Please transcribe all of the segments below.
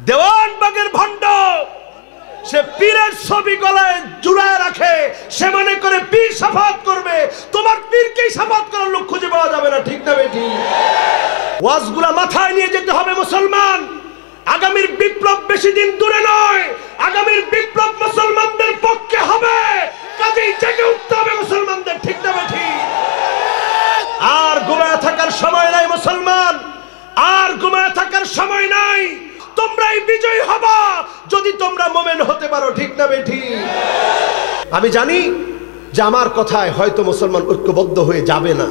দেওয়ানবাগের ভণ্ড সে পীরের ছবি গলায় জুড়ায় রাখে, সে মনে করে পীর শাফাত করবে। তোমার পীরকেই শাফাত করার লোক খুঁজে পাওয়া যাবে না, ঠিক না বেঠি? ওয়াজগুলা মাথায় নিয়ে যেতে হবে মুসলমান। আগামীর বিপ্লব বেশি দিন দূরে নয়, আগামীর বিপ্লব মুসলমানদের পক্ষে হবে। কাজেই জেগে উঠতে হবে মুসলমানদের, ঠিক না বেঠি? আর ঘুমায় থাকার সময় নাই মুসলমান, আর ঘুমায় থাকার সময় নাই। তোমরাই বিজয়ী হবা যদি তোমরা মোমেন হতে পারো, ঠিক না বেঠি? আমি জানি যে আমার কথায় হয়তো মুসলমান ঐক্যবদ্ধ হয়ে যাবে না,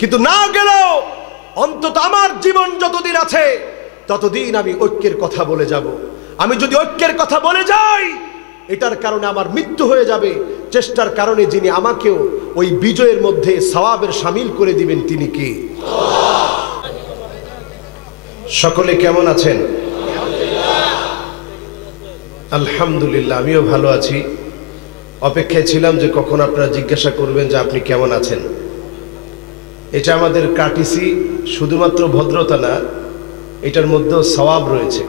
কিন্তু না গেলেও অন্তত আমার জীবন যতদিন আছে ততদিন আমি ঐক্যের কথা বলে যাব। আমি যদি ঐক্যের কথা বলে যাই, এটার কারণে আমার মৃত্যু হয়ে যাবে। চেষ্টার কারণে যিনি আমাকেও ওই বিজয়ের মধ্যে সওয়াবের শামিল করে দিবেন তিনি কে? সকলে কেমন আছেন? আলহামদুলিল্লাহ, আমিও ভালো আছি। অপেক্ষায় ছিলাম যে কখন আপনারা জিজ্ঞাসা করবেন যে আপনি কেমন আছেন। এটা আমাদের কাটিসি, শুধুমাত্র ভদ্রতা না, এটার মধ্যেও সওয়াব রয়েছে।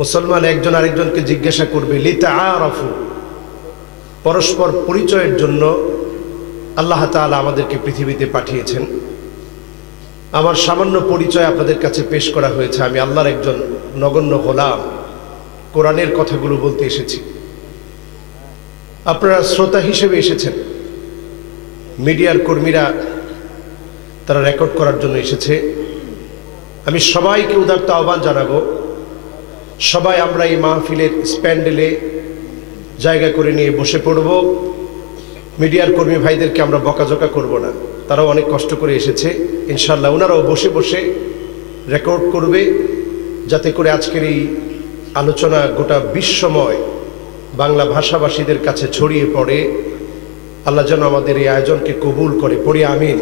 মুসলমান একজন আরেকজনকে জিজ্ঞাসা করবে, লিতাআরাফু, পরস্পর পরিচয়ের জন্য আল্লাহ তাআলা আমাদেরকে পৃথিবীতে পাঠিয়েছেন। আমার সামান্য পরিচয় আপনাদের কাছে পেশ করা হয়েছে। আমি আল্লাহর একজন নগণ্য গোলাম, কোরআনের কথাগুলো বলতে এসেছি। আপনারা শ্রোতা হিসেবে এসেছেন, মিডিয়ার কর্মীরা তারা রেকর্ড করার জন্য এসেছে। আমি সবাইকে উদারতা আহ্বান জানাবো, সবাই আমরা এই মাহফিলের স্প্যান্ডেলে জায়গা করে নিয়ে বসে পড়ব। মিডিয়ার কর্মী ভাইদেরকে আমরা বকাঝকা করব না, তারাও অনেক কষ্ট করে এসেছে। ইনশাআল্লাহ ওনারাও বসে বসে রেকর্ড করবে, যাতে করে আজকের এই আলোচনা গোটা বিশ্বময় বাংলা ভাষাভাষীদের কাছে ছড়িয়ে পড়ে। আল্লাহ যেন আমাদের এই আয়োজনকে কবুল করে, পড়ি আমিন।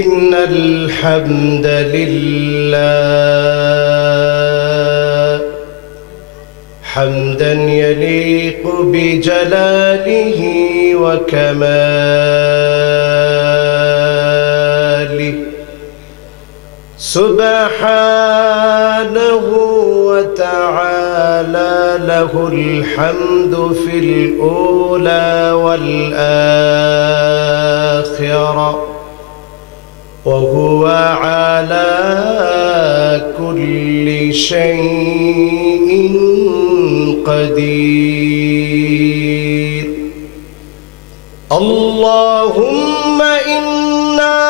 ইন্নাল হামদালিল্লাহ হামদান ইয়ালিকু বিজালালিহি ওয়া কামালিহি সুবহানাহু ওয়া তাআলা লাহুল হামদু ফিল উলা ওয়াল আখিরাহ ওয়া হুয়া আলা কুল্লি শাইইন قدير اللهم إنا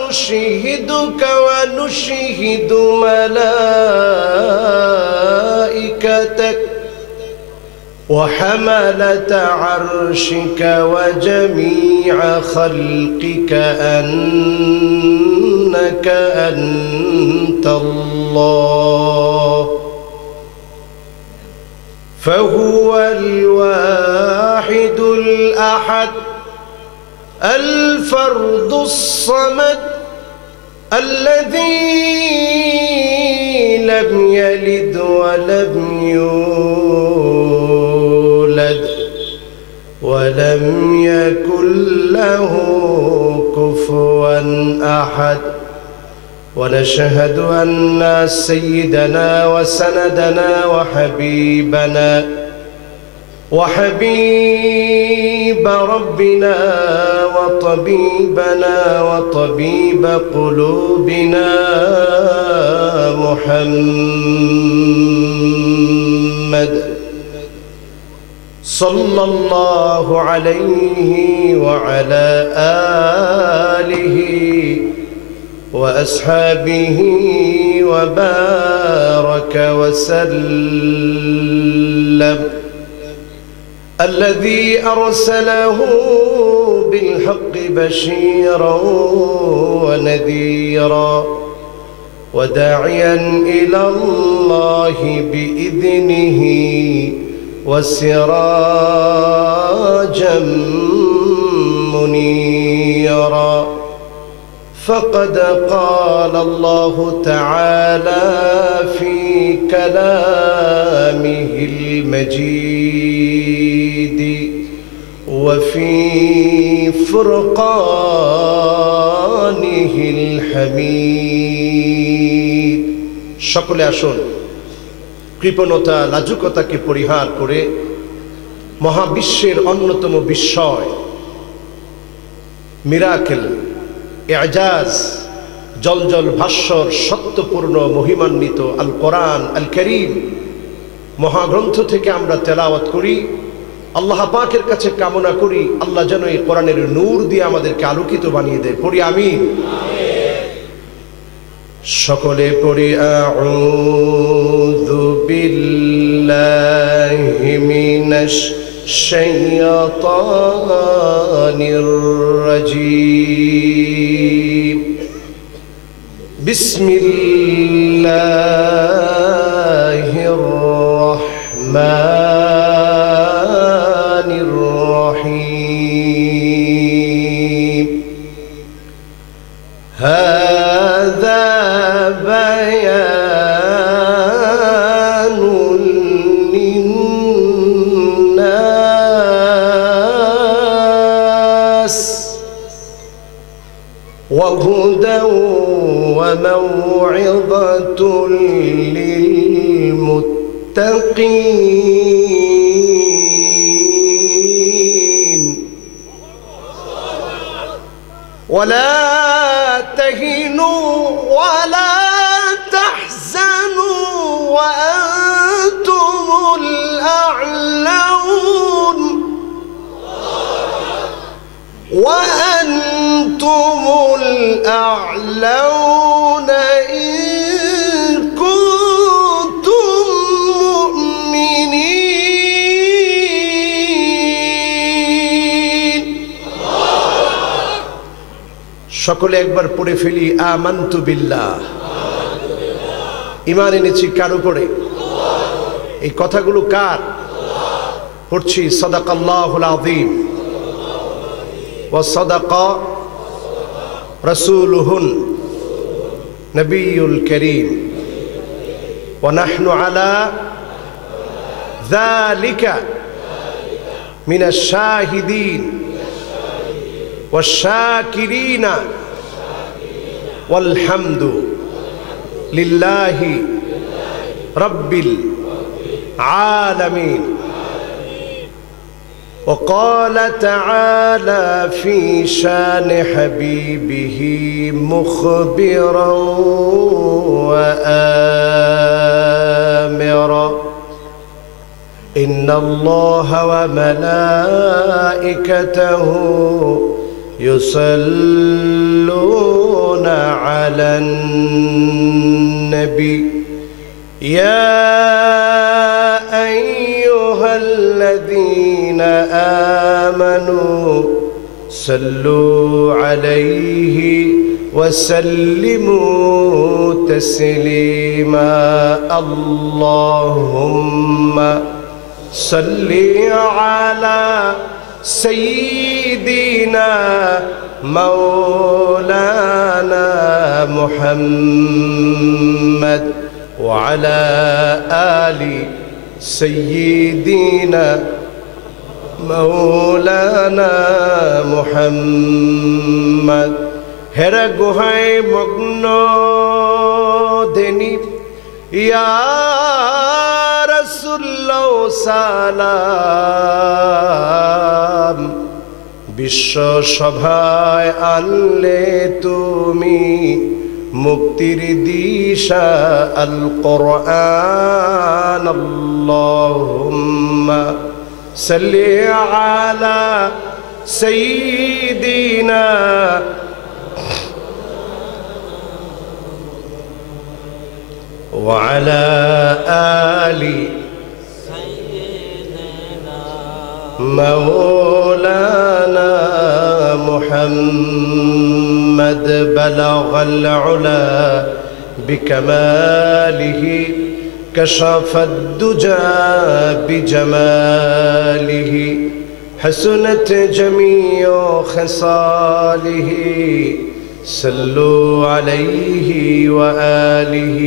نشهدك ونشهد ملائكتك وحملة عرشك وجميع خلقك أنك أنت الله فهو الواحد الأحد الفرد الصمد الذي لم يلد ولم يولد ولم يكن له كفوا أحد ونشهد أن سيدنا وسندنا وحبيب ربنا وطبيبنا وطبيب قلوبنا محمد صلى الله عليه وعلى آله وأصحابه وبارك وسلم الذي أرسله بالحق بشيرا ونذيرا وداعيا إلى الله بإذنه وسراجا منيرا فقد قال الله تعالى في كلامه المجيد وفي فرقانه الحميد حميد সকলে আসুন কৃপণতা লাজুকতাকে পরিহার করে মহাবিশ্বের অন্যতম বিস্ময় মিরাকেল এজাজ জলজল ভাস্বর সত্যপূর্ণ মহিমান্বিত আল কোরআন আল করিম মহাগ্রন্থ থেকে আমরা তেলাওয়াত করি। আল্লাহ পাকের কাছে কামনা করি আল্লাহ যেন এই কোরআনের নূর দিয়ে আমাদেরকে আলোকিত বানিয়ে দেয়। পড়ি আমিন। সকলে পড়ি আউযু বিল্লাহি মিনাশ শাইতানির রাজীম। বিসমিল্লাহির রাহমানির রহিম। হাযা বায়ানুল লিন্নাস ওয়া হুদাও وموعظة للمتقين ولا تهنوا ولا تحزنوا وأنتم الأعلون وأنتم الأعلون إن كنتم مؤمنين। সকলে একবার পড়ে ফেলি আমানতু বিল্লাহ। ঈমান এনেছি কার উপরে? এই কথাগুলো কার? পড়ছি সাদাকাল্লাহুল আযীম ওয়া সাদাকা রাসূলুহুন নবিয়ুল করিম ওয়া নাহনু আলা যালিকা মিনাশ শাহিদিন ওয়াশ শাকিরিন ওয়াল হামদু লিল্লাহি রাব্বিল আলামিন। وقال تعالى في شان حبيبه مخبرا وآمرا إن الله وملائكته يصلون على النبي يا أيها الذين آمنوا صلوا عليه وسلموا تسليما اللهم صل على سيدنا مولانا محمد وعلى آل سيدنا مولانا محمد। হেরা গুহায় মগ্ন দেনি ইয়া রাসূলুল্লাহ সালাম। বিশ্ব সভায় আনলে তুমি মুক্তির দিশা আল কোরআন আল্লাহুম্মা সাল্লি আলা সাইয়্যিদিনা ওয়া আলা আলি মাওলানা মুহাম্মদ বালাগাল উলা বিকামালিহি كشف الدجى بجماله حسنت جميع خصاله صلوا عليه وآله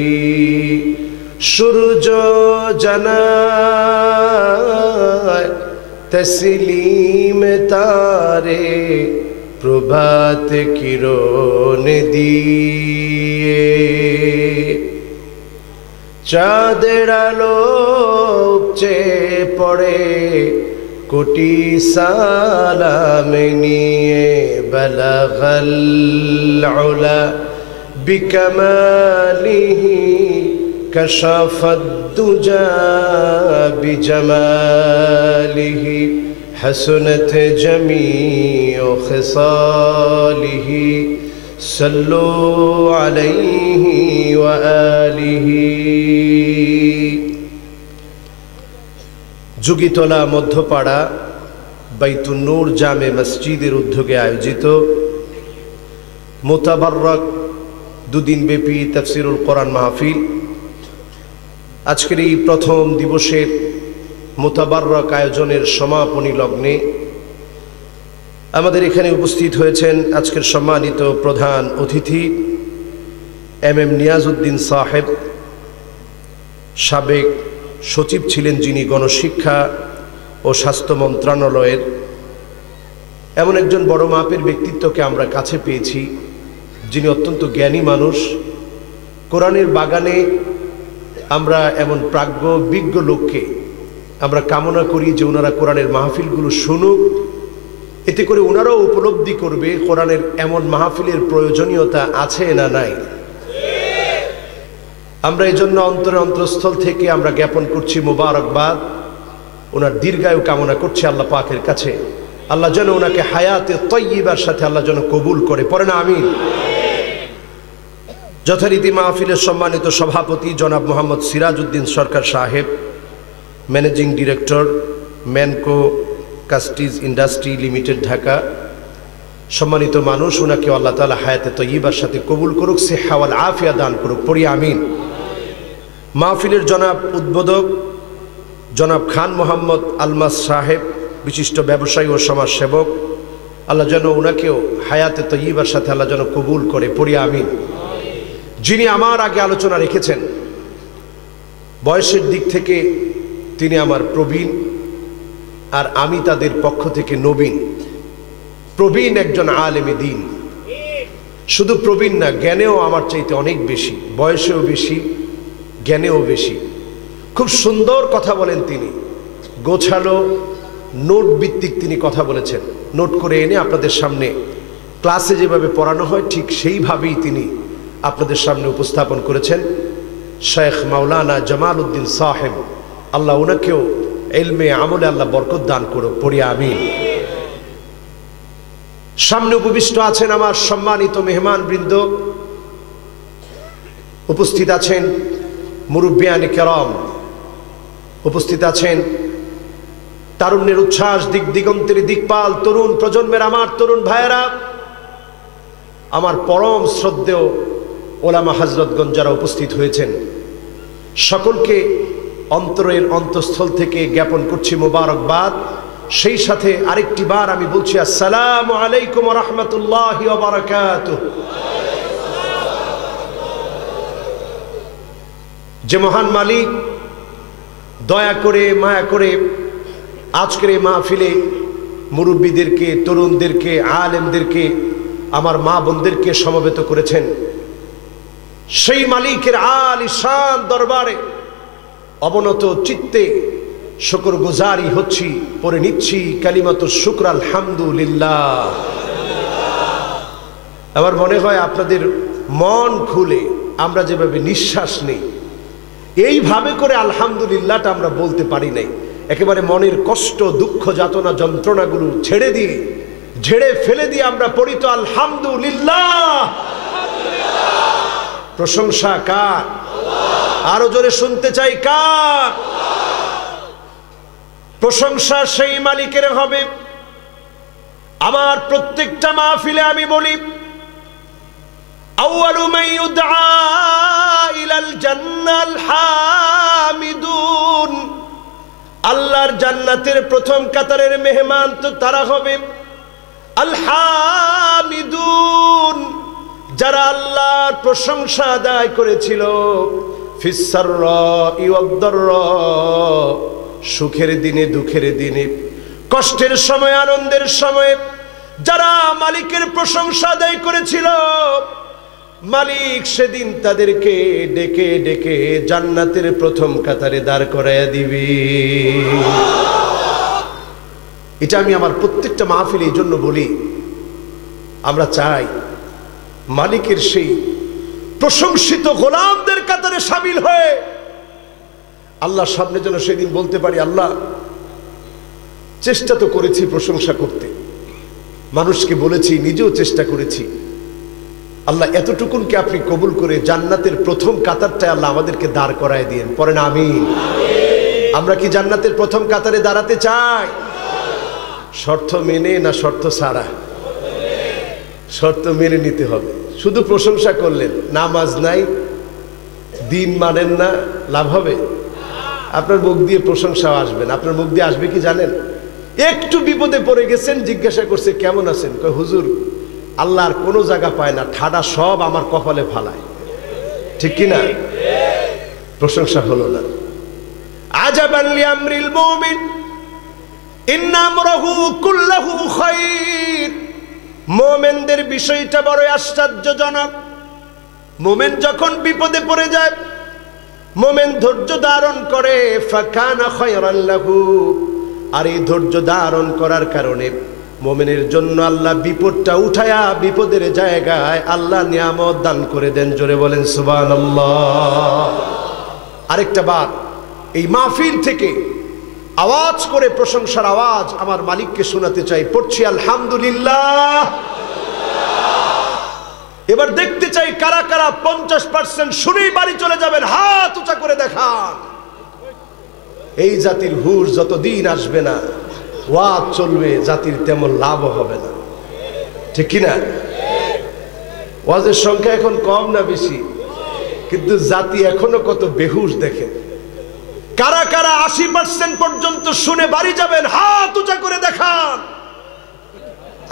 সূর্য জানায় তসলিম তারে প্রভাত কিরণ দিয়ে চাঁদের আলো উপচে পড়ে কোটি সালাম নিয়ে বালাগাল উলা বিকামালিহি কাশাফাদ দুজা বিজামালিহি حسنت جميع خصاله صلوا عليه وآله যুগীতলা মধ্যপাড়া বাইতুন নূর জামে মসজিদের উদ্যোগে আয়োজিত মোতাবাররক দুদিন ব্যাপী তাফসীরুল কোরআন মাহফিল আজকের এই প্রথম দিবসের মোতাবাররক আয়োজনের সমাপনী লগ্নে আমাদের এখানে উপস্থিত হয়েছেন আজকের সম্মানিত প্রধান অতিথি এম নিয়াজউদ্দিন সাহেব, সাবেক সচিব ছিলেন যিনি গণশিক্ষা ও স্বাস্থ্য মন্ত্রণালয়ের। এমন একজন বড় মাপের ব্যক্তিত্বকে আমরা কাছে পেয়েছি যিনি অত্যন্ত জ্ঞানী মানুষ। কোরআনের বাগানে আমরা এমন প্রাজ্ঞ বিজ্ঞ লোককে আমরা কামনা করি যে ওনারা কোরআনের মাহফিলগুলো শুনুক, এতে করে ওনারাও উপলব্ধি করবে কোরআনের এমন মাহফিলের প্রয়োজনীয়তা আছে না নাই। আমরা এই জন্য অন্তরে অন্তরস্থল থেকে আমরা জ্ঞাপন করছি মোবারকবাদ, ওনার দীর্ঘায়ু কামনা করছি আল্লাহ পাকের কাছে। আল্লাহ যেন ওনাকে হায়াতে তয়্যিবার সাথে আল্লাহ যেন কবুল করে, পড়ে না আমিন। যথারীতি মাহফিলের সম্মানিত সভাপতি জনাব মোহাম্মদ সিরাজউদ্দিন সরকার সাহেব, ম্যানেজিং ডিরেক্টর ম্যানকো কাস্টিজ ইন্ডাস্ট্রি লিমিটেড ঢাকা, সম্মানিত মানুষ, ওনাকে আল্লাহ তাআলা হায়াতে তয়্যিবার সাথে কবুল করুক, সিহ্হা ওয়াল আফিয়া দান করুক, পড়ি আমিন। মাহফিলের জনাব উদ্বোধক জনাব খান মোহাম্মদ আলমাস সাহেব, বিশিষ্ট ব্যবসায়ী ও সমাজসেবক, আল্লাহ যেন ওনাকেও হায়াতে তয়্যিবার সাথে আল্লাহ যেন কবুল করে, পড়ি আমিন। যিনি আমার আগে আলোচনা রেখেছেন, বয়সের দিক থেকে তিনি আমার প্রবীণ আর আমি তাদের পক্ষ থেকে নবীন। প্রবীণ একজন আলেমে দ্বীন, শুধু প্রবীণ না, জ্ঞানেও আমার চাইতে অনেক বেশি, বয়সেও বেশি, জ্ঞানেও বেশি। খুব সুন্দর কথা বলেন তিনি, গোছালো নোট ভিত্তিক তিনি কথা বলেছেন। নোট করে এনে আপনাদের সামনে ক্লাসে যেভাবে পড়ানো হয় ঠিক সেইভাবেই তিনি আপনাদের সামনে উপস্থাপন করেছেন। শেখ মাওলানা জামাল উদ্দিন সাহেব, আল্লাহ ওনাকেও ইলমে আমলে আল্লাহ বরকত দান করুক, পড়ি আমিন। সামনে উপবিষ্ট আছেন আমার সম্মানিত মেহমান বৃন্দ, উপস্থিত আছেন মুরব্বিয়ানে কেরাম, উপস্থিত আছেন তারুণ্যের উচ্ছ্বাস, দিক দিগন্তের দিকপাল তরুণ প্রজন্মের আমার তরুণ ভাইয়েরা, আমার পরম শ্রদ্ধেয় ওলামা হযরতগণ যারা উপস্থিত হয়েছেন, সকলকে অন্তরের অন্তঃস্থল থেকে জ্ঞাপন করছি মোবারকবাদ। সেই সাথে আরেকটি বার আমি বলছি আসসালামু আলাইকুম ওয়া রাহমাতুল্লাহি ওয়া বারাকাতুহু। যে মহান মালিক দয়া করে মায়া করে আজকের এই মাহফিলে মুরব্বীদেরকে, তরুণদেরকে, আলেমদেরকে, আমার মা বোনদেরকে সমবেত করেছেন, সেই মালিকের আলিশান দরবারে অবনত চিত্তে শুকরগুজারি হচ্ছি, পড়ে নিচ্ছি কালিমাতুশ শুকর আলহামদুলিল্লাহ। আমার মনে হয় আপনাদের মন খুলে আমরা যেভাবে নিঃশ্বাস নেই, এইভাবে করে আলহামদুলিল্লাহটা আমরা বলতে পারি নাই। একেবারে মনের কষ্ট, দুঃখ, যাতনা, যন্ত্রণাগুলো ঝেড়ে ফেলে দিয়ে আমরা পড়ি তো আলহামদুলিল্লাহ। প্রশংসা কার? আরো জোরে শুনতে চাই, কার? প্রশংসা সেই মালিকের হবে। আমার প্রত্যেকটা মাহফিলে আমি বলি, আউয়ালু মান ইউদআ ইলাল জান্নাল হামিদুন, আল্লাহর জান্নাতের প্রথম কাতারের মেহমান তো তারা হবে আল হামিদুন, যারা আল্লাহর প্রশংসা আদায় করেছিল, ফিস সাররাই ওয়াদ দাররা, সুখের দিনে দুঃখের দিনে, কষ্টের সময় আনন্দের সময়ে, যারা মালিকের প্রশংসা আদায় করেছিল, মালিক সেদিন তাদেরকে ডেকে ডেকে জান্নাতের প্রথম কাতারে দাঁড় করাইয়া দিবি। এটা আমি আমার প্রত্যেকটা মাহফিলে এই জন্য বলি, আমরা চাই মালিকের সেই প্রশংসিত গোলামদের কাতারে শামিল হয়ে আল্লাহর সামনে যেন সেদিন বলতে পারি, আল্লাহ চেষ্টা তো করেছি প্রশংসা করতে, মানুষকে বলেছি, নিজেও চেষ্টা করেছি, আল্লাহ এতটুকুনকে আপনি কবুল করে জান্নাতের প্রথম কাতারটায় আল্লাহ আমাদেরকে দাঁড় করায় দিয়েন। পড়েন আমিন। আমরা কি জান্নাতের প্রথম কাতারে দাঁড়াতে চাই? শর্ত মেনে না শর্ত ছাড়া? শর্ত মেনে নিতে হবে। শুধু প্রশংসা করলেন, নামাজ নাই, দিন মানেন না, লাভ হবে? আপনার মুখ দিয়ে প্রশংসাও আসবে না। আপনার মুখ দিয়ে আসবে কি জানেন? একটু বিপদে পড়ে গেছেন, জিজ্ঞাসা করছে কেমন আছেন, কয় হুজুর আল্লাহর কোনো জায়গা পায় না, ঠাডা সব আমার কপালে ফালায়। ঠিক কিনা? প্রশংসা হলো না। আজাবান লিআমরিল মুমিন ইন্না আমরাহু কুল্লাহু খায়র। মুমিনদের বিষয়টা বড় আশ্চর্যজনক। মুমিন যখন বিপদে পড়ে যায়, মুমিন ধৈর্য ধারণ করে, ফাকানা খায়রান লাহু। আর এই ধৈর্য ধারণ করার কারণে মুমিনের জন্য আল্লাহ বিপদটা উঠায়া বিপদের জায়গায় আল্লাহ নিয়ামত দান করে দেন। জোরে বলেন সুবহানাল্লাহ। আরেকটা বার এই মাহফিল থেকে আওয়াজ করে প্রশংসার আওয়াজ আমার মালিককে শোনাতে চাই। পড়ছি আলহামদুলিল্লাহ। এবার দেখতে চাই কারা কারা 50% শুনেই বাড়ি চলে যাবেন, হাত উঁচা করে দেখান। এই জাতির হুশ যতদিন আসবে না, ওয়াজ চলবে, জাতির তেমন লাভ হবে না। ঠিক কিনা? ওয়াজের সংখ্যা এখন কম না বেশি, কিন্তু জাতি এখনো কত বেহুশ দেখেন। কারা কারা 80% পর্যন্ত শুনে বাড়ি যাবেন, হাত উঁচা করে দেখান।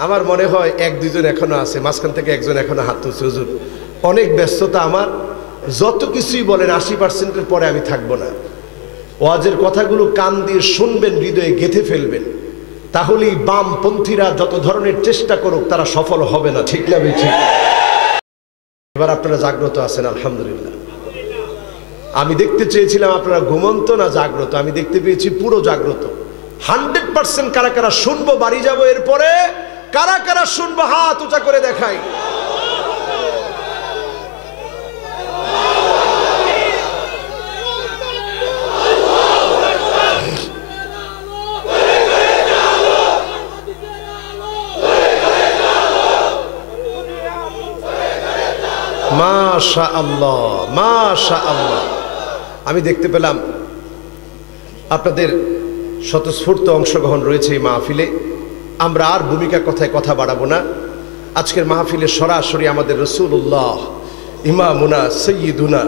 আমার মনে হয় 1-2 জন এখনো আছে, মাঝখান থেকে একজন এখনো হাত তুলছে, হুজুর অনেক ব্যস্ততা আমার, যত কিছুই বলেন 80%-এর পরে আমি থাকবো না। ওয়াজের কথাগুলো কান দিয়ে শুনবেন, হৃদয়ে গেঁথে ফেলবেন, তাহলেই বামপন্থীরা যত ধরনের চেষ্টা করুক তারা সফল হবে না। ঠিক না বেঠিক? এবার আপনারা জাগ্রত আছেন আলহামদুলিল্লাহ। আমি দেখতে চেয়েছিলাম আপনারা ঘুমন্ত না জাগ্রত, আমি দেখতে পেয়েছি পুরো জাগ্রত। 100% কারা কারা শুনবো বাড়ি যাব, এরপরে কারা কারা শুনবো হাত উঁচা করে দেখাই। মাশাআল্লাহ, মাশাআল্লাহ। আমি দেখতে পেলাম আপনাদের স্বতঃস্ফূর্ত অংশগ্রহণ রয়েছে এই মাহফিলে। আমরা আর ভূমিকা কথায় কথা বাড়াবো না। আজকের মাহফিলে সরাসরি আমাদের রাসূলুল্লাহ, ইমামুনা সাইয়্যিদুনা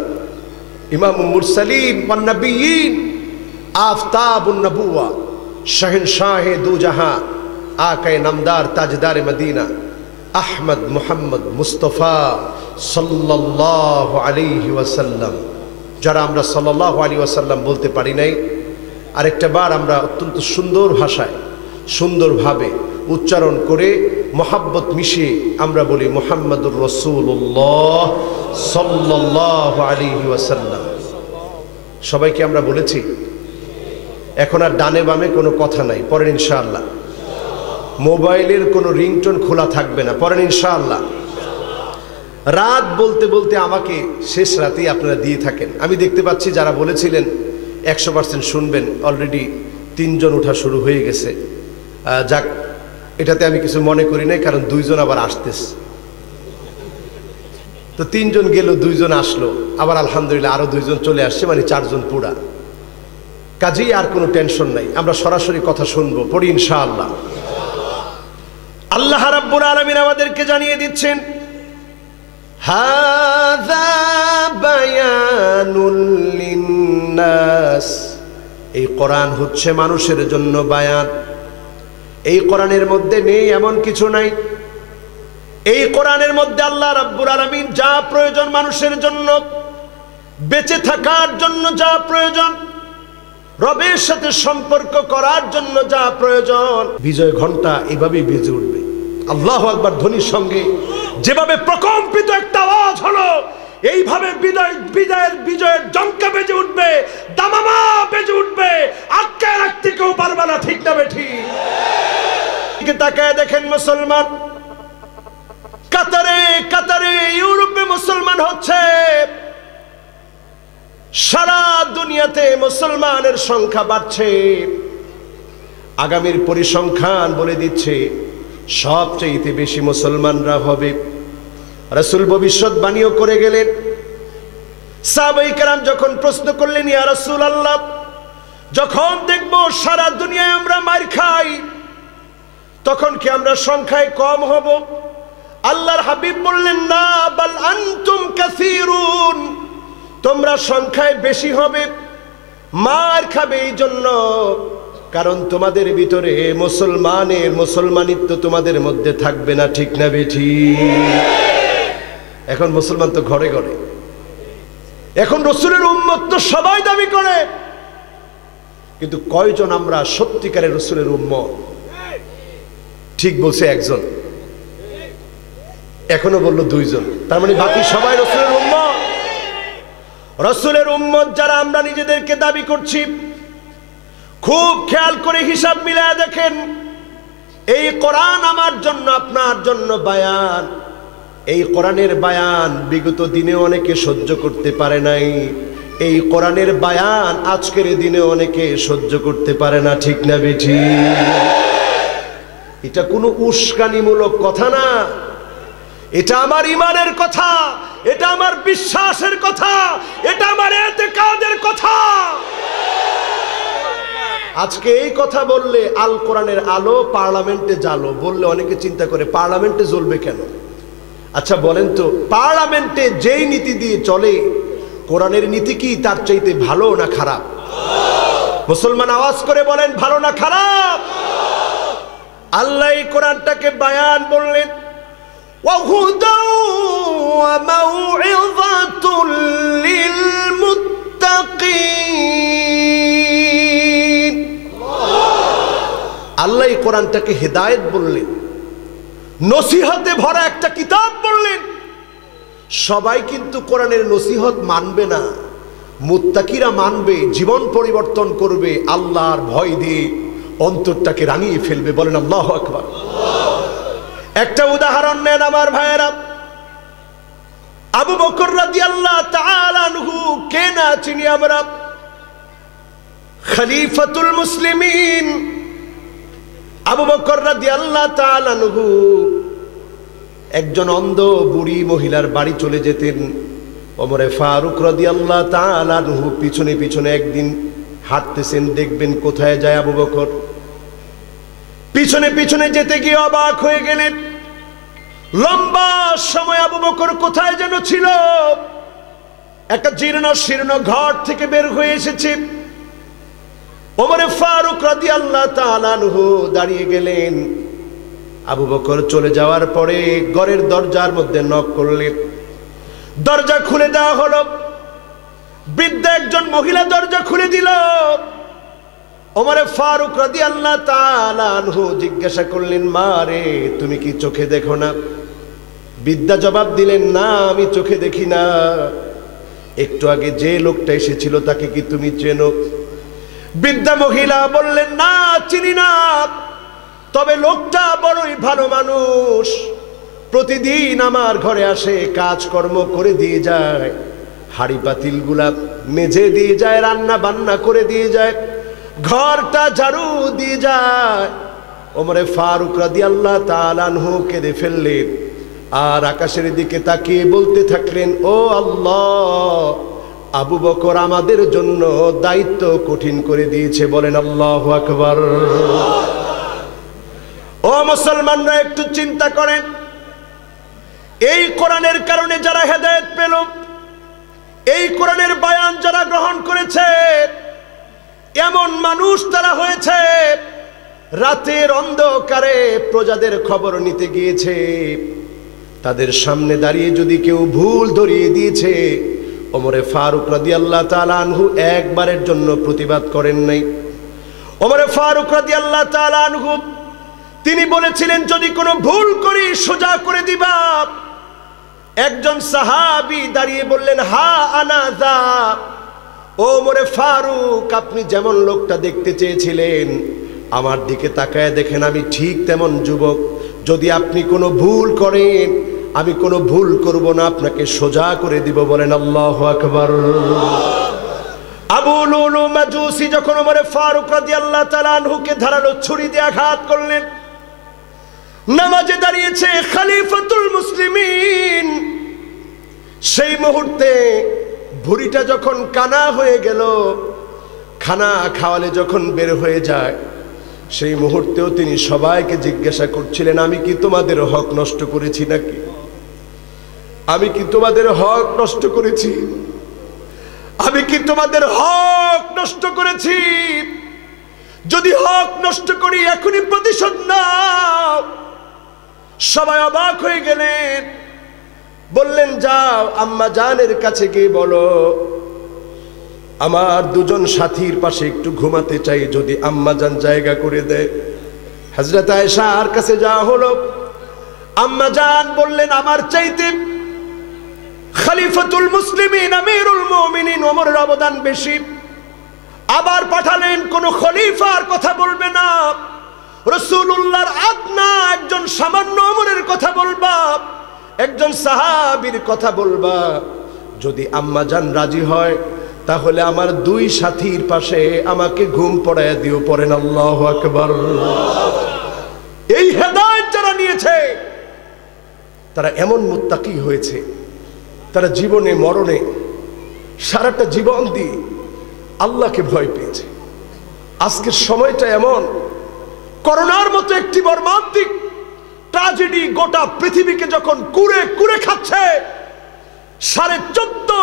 ইমামুল মুরসালিন ওয়ান নবিয়্যিন, আফতাবুন নবুওয়া, শাহেনশাহে দু জাহাঁ, আকায়ে নামদার তাজদারে মদিনা, আহমদ মুহাম্মদ মুস্তফা সাল্লাল্লাহু আলাইহি ওয়াসাল্লাম। যারা আমরা সাল্লাল্লাহু আলাইহি ওয়াসাল্লাম বলতে পারি নাই, আরেকটা বার আমরা অত্যন্ত সুন্দর ভাষায় সুন্দরভাবে উচ্চারণ করে মোহাব্বত মিশিয়ে আমরা বলি মুহাম্মাদুর রাসূলুল্লাহ সাল্লাল্লাহু আলাইহি ওয়াসাল্লাম। সবাইকে আমরা বলেছি। এখন আর ডানে বামে কোনো কথা নাই, পরেন ইনশাআল্লাহ। মোবাইলের কোনো রিংটোন খোলা থাকবে না, পরেন ইনশাআল্লাহ। রাত বলতে বলতে আমাকে শেষ রাতেই আপনারা দিয়ে থাকেন। আমি দেখতে পাচ্ছি যারা বলেছিলেন 100% শুনবেন, অলরেডি 3 জন ওঠা শুরু হয়ে গেছে। যাক, এটাতে আমি কিছু মনে করি নাই, কারণ 2 জন আবার আসতেছে। তো 3 জন গেল, 2 জন আসলো, আবার আলহামদুলিল্লাহ আরো 2 জন চলে আসছে, মানে 4 জন পুরা। কাজেই আর কোনো টেনশন নাই, আমরা সরাসরি কথা শুনবো। পড়ি ইনশাআল্লাহ। আল্লাহ রাব্বুল আলামিন আমাদেরকে জানিয়ে দিচ্ছেন, হাযা বায়ানুল লিন্নাস। এই কোরআন হচ্ছে মানুষের জন্য বায়ান। এই কোরআনের মধ্যে নেই এমন কিছু নাই। এই কোরআনের মধ্যে আল্লাহ রাব্বুল আলামিন যা প্রয়োজন মানুষের জন্য, বেঁচে থাকার জন্য যা প্রয়োজন, রবের সাথে সম্পর্ক করার জন্য যা প্রয়োজন, বিজয় ঘন্টা এভাবেই বেজে উঠবে। আল্লাহু আকবার ধ্বনির সঙ্গে যেভাবে প্রকম্পিত একটা আওয়াজ হলো, এইভাবে বিজয়ের জঙ্কা বেজে উঠবে, দামামা বেজে উঠবে, আটকে রাখতে কেউ পারবে না। ঠিক না বেঠি? তাকায় দেখেন মুসলমান কাতারে কাতারে ইউরোপে মুসলমান হচ্ছে, সারা দুনিয়াতে মুসলমানের সংখ্যা বাড়ছে। আগামীর পরিসংখ্যান বলে দিচ্ছে সবচেয়ে বেশি মুসলমানরা হবে। রাসূল ভবিষ্যৎবাণীও করে গেলেন। সাহাবায়ে কেরাম যখন প্রশ্ন করলেন, ইয়া রাসূলুল্লাহ, যখন দেখব সারা দুনিয়ায় আমরা মার খাই, তখন কি আমরা সংখ্যায় কম হব? আল্লাহর হাবিব বললেন, না, বাল আনতুম কাসীরুন, তোমরা সংখ্যায় বেশি হবে। মার খাবে এই জন্য কারণ তোমাদের ভিতরে মুসলমানিত্ব তোমাদের মধ্যে থাকবে না। ঠিক না বেঠি? এখন মুসলমান তো ঘরে ঘরে, এখন রাসূলের উম্মত তো সবাই দাবি করে, কিন্তু কয়জন আমরা সত্যিকারের রাসূলের উম্মত? ঠিক বলছে একজন, এখনো বললো দুইজন, তার মানে বাকি সবাই রাসূলের উম্মত। রাসূলের উম্মত যারা আমরা নিজেদেরকে দাবি করছি, খুব খেয়াল করে হিসাব মিলায় দেখেন, এই কোরআন আমার জন্য আপনার জন্য বায়ান, এই কোরআনের বায়ান বিগত দিনে অনেকে সহ্য করতে পারে নাই, এই কোরআনের বায়ান আজকের দিনে অনেকে সহ্য করতে পারে না। ঠিক না বেঠি? এটা কোনো উস্কানিমূলক কথা না, এটা আমার ঈমানের কথা, এটা আমার বিশ্বাসের কথা, এটা আমার ইতিকাদের কথা। আজকে এই কথা বললে আল কোরআনের আলো পার্লামেন্টে জ্বালো বললে অনেকে চিন্তা করে পার্লামেন্টে জ্বলবে কেন? আচ্ছা বলেন তো, পার্লামেন্টে যেই নীতি দিয়ে চলে, কোরআনের নীতি কি তার চাইতে ভালো না খারাপ? মুসলমান আওয়াজ করে বলেন, ভালো না খারাপ? আল্লাহ এই কোরআনটাকে বায়ান বললেন, وَهُدًى وَمَوْعِظَةٌ لِلْمُتَّقِينَ। আল্লাহ এই কোরআনটাকে হেদায়েত বললেন, নসিহতে ভরা একটা কিতাব বললেন। সবাই কিন্তু কোরআনের নসিহত মানবে না, মুত্তাকিরা মানবে, জীবন পরিবর্তন করবে, আল্লাহর ভয় দিয়ে অন্তরটাকে রাঙিয়ে ফেলবে। বলেন আল্লাহু আকবার। একটা উদাহরণ নেন আমার ভাইয়েরা, আবু বকর রাদিয়াল্লাহু তাআলা আনহু কে না চিনি আমরা, খলিফাতুল মুসলিমিন আবু বকর রাদিয়াল্লাহু তাআলা আনহু একজন অন্ধ বুড়ি মহিলার বাড়ি চলে যেতেন। ওমরে ফারুক রাদিয়াল্লাহু তাআলা আনহু পিছনে পিছনে একদিন হাঁটতেছেন, দেখবেন কোথায় যায় আবু বকর, পিছনে পিছনে যেতে গিয়ে অবাক হয়ে গেলেন। লম্বা সময় আবু বকর কোথায় যেন ছিল, একটা জীর্ণ শীর্ণ ঘর থেকে বের হয়ে এসেছে। ওমরে ফারুক রাদিয়াল্লাহু তাআলা আনহু দাঁড়িয়ে গেলেন। আবু বকর চলে যাওয়ার পরে ঘরের দরজার মধ্যে নক করলেন, দরজা খুলে দেওয়া হলো। বৃদ্ধ একজন মহিলা দরজা খুলে দিল। ওমরে ফারুক রাদিয়াল্লাহু তাআলা আনহু জিজ্ঞাসা করলেন, মা রে, তুমি কি চোখে দেখো না? বৃদ্ধা জবাব দিলেন, না, আমি চোখে দেখি না। একটু আগে যে লোকটা এসেছিল তাকে কি তুমি চেনো? বৃদ্ধা মহিলা বললেন, না, চিনি না, তবে লোকটা বড়ই ভালো মানুষ, প্রতিদিন আমার ঘরে আসে, কাজকর্ম করে দিয়ে যায়, হাড়ি পাতিলগুলা মেজে দিয়ে যায়, রান্না বান্না করে দিয়ে যায়, ঘরটা ঝাড়ু দিয়ে যায়। ওমরে ফারুক রাদিয়াল্লাহু তাআলা আনহু কেঁদে ফেললেন আর আকাশের দিকে তাকিয়ে বলতে থাকলেন, ও আল্লাহ, আবু বকর আমাদের জন্য দায়িত্ব কঠিন করে দিয়েছে। বলেন আল্লাহু আকবার। ও মুসলমানরা, একটু চিন্তা করেন, এই কোরআনের কারণে যারা হেদায়েত পেল, এই কোরআনের বায়ান যারা গ্রহণ করেছে, এমন মানুষ তারা হয়েছে, রাতের অন্ধকারে প্রজাদের খবর নিতে গিয়েছে, তাদের সামনে দাঁড়িয়ে যদি কেউ ভুল ধরিয়ে দিয়েছে, ওমরে ফারুক রাদিয়াল্লাহু তাআলা আনহু একবারের জন্য প্রতিবাদ করেন নাই। ওমরে ফারুক রাদিয়াল্লাহু তাআলা আনহু তিনি বলেছিলেন যদি কোনো ভুল করি সোজা করে দিবা। একজন সাহাবী দাঁড়িয়ে বললেন হা আনা যা, ও ওমর ফারুক আপনি যেমন লোকটা দেখতে চেয়েছিলেন আমার দিকে তাকায় দেখেন আমি ঠিক তেমন যুবক, যদি আপনি কোনো ভুল করেন আমি কোনো ভুল করব না, আপনাকে সোজা করে দিব। বলেন আল্লাহু আকবার। আবু লুলু মাজুসি যখন ওমর ফারুক রাদিয়াল্লাহু তাআলা আনহুকে ধারালো ছুরি দিয়ে আঘাত করলেন, নামাজে দাঁড়িয়েছে খলিফাতুল মুসলিমিন, সেই মুহূর্তে ভুঁড়িটা যখন কানা হয়ে গেল, খানা খাওয়ালে যখন বের হয়ে যায়, সেই মুহূর্তেও তিনি সবাইকে জিজ্ঞাসা করছিলেন আমি কি তোমাদের হক নষ্ট করেছি নাকি? আমি কি তোমাদের হক নষ্ট করেছি? আমি কি তোমাদের হক নষ্ট করেছি? যদি হক নষ্ট করি এখনই প্রতিশোধ নাও। সবাই অবাক হয়ে গেলেন, বললেন যাও আম্মা জানের কাছে গিয়ে বলো আমার দুজন সাথীর পাশে একটু ঘুমাতে চাই, যদি আম্মা জান জায়গা করে দেয়। হযরত আয়েশার কাছে যাওয়া হলো, আম্মা জান বললেন আমার চাইতে খলিফাতুল মুসলিমিন আমিরুল মুমিনিন ওমরের অবদান বেশি। আবার পাঠালেন কোন খলিফার কথা বলবে না, রাসূলুল্লাহর আদনা একজন সামান্য ওমরের কথা বলবা, একজন সাহাবীর কথা বলবা। যদি আম্মা জান রাজি হয় তাহলে আমার দুই সাথীর পাশে আমাকে ঘুম পড়ায় দিও। পড়েন আল্লাহু আকবার। এই হেদায়েত যারা নিয়েছে তারা এমন মুত্তাকি হয়েছে, তারা জীবনে মরণে সারাটা জীবন দিয়ে আল্লাহকে ভয় পেয়েছে। আজকের সময়টা এমন, করোনার মতো একটি মর্মান্তিক ট্র্যাজেডি গোটা পৃথিবীকে যখন কুরে কুরে খাচ্ছে, 14.5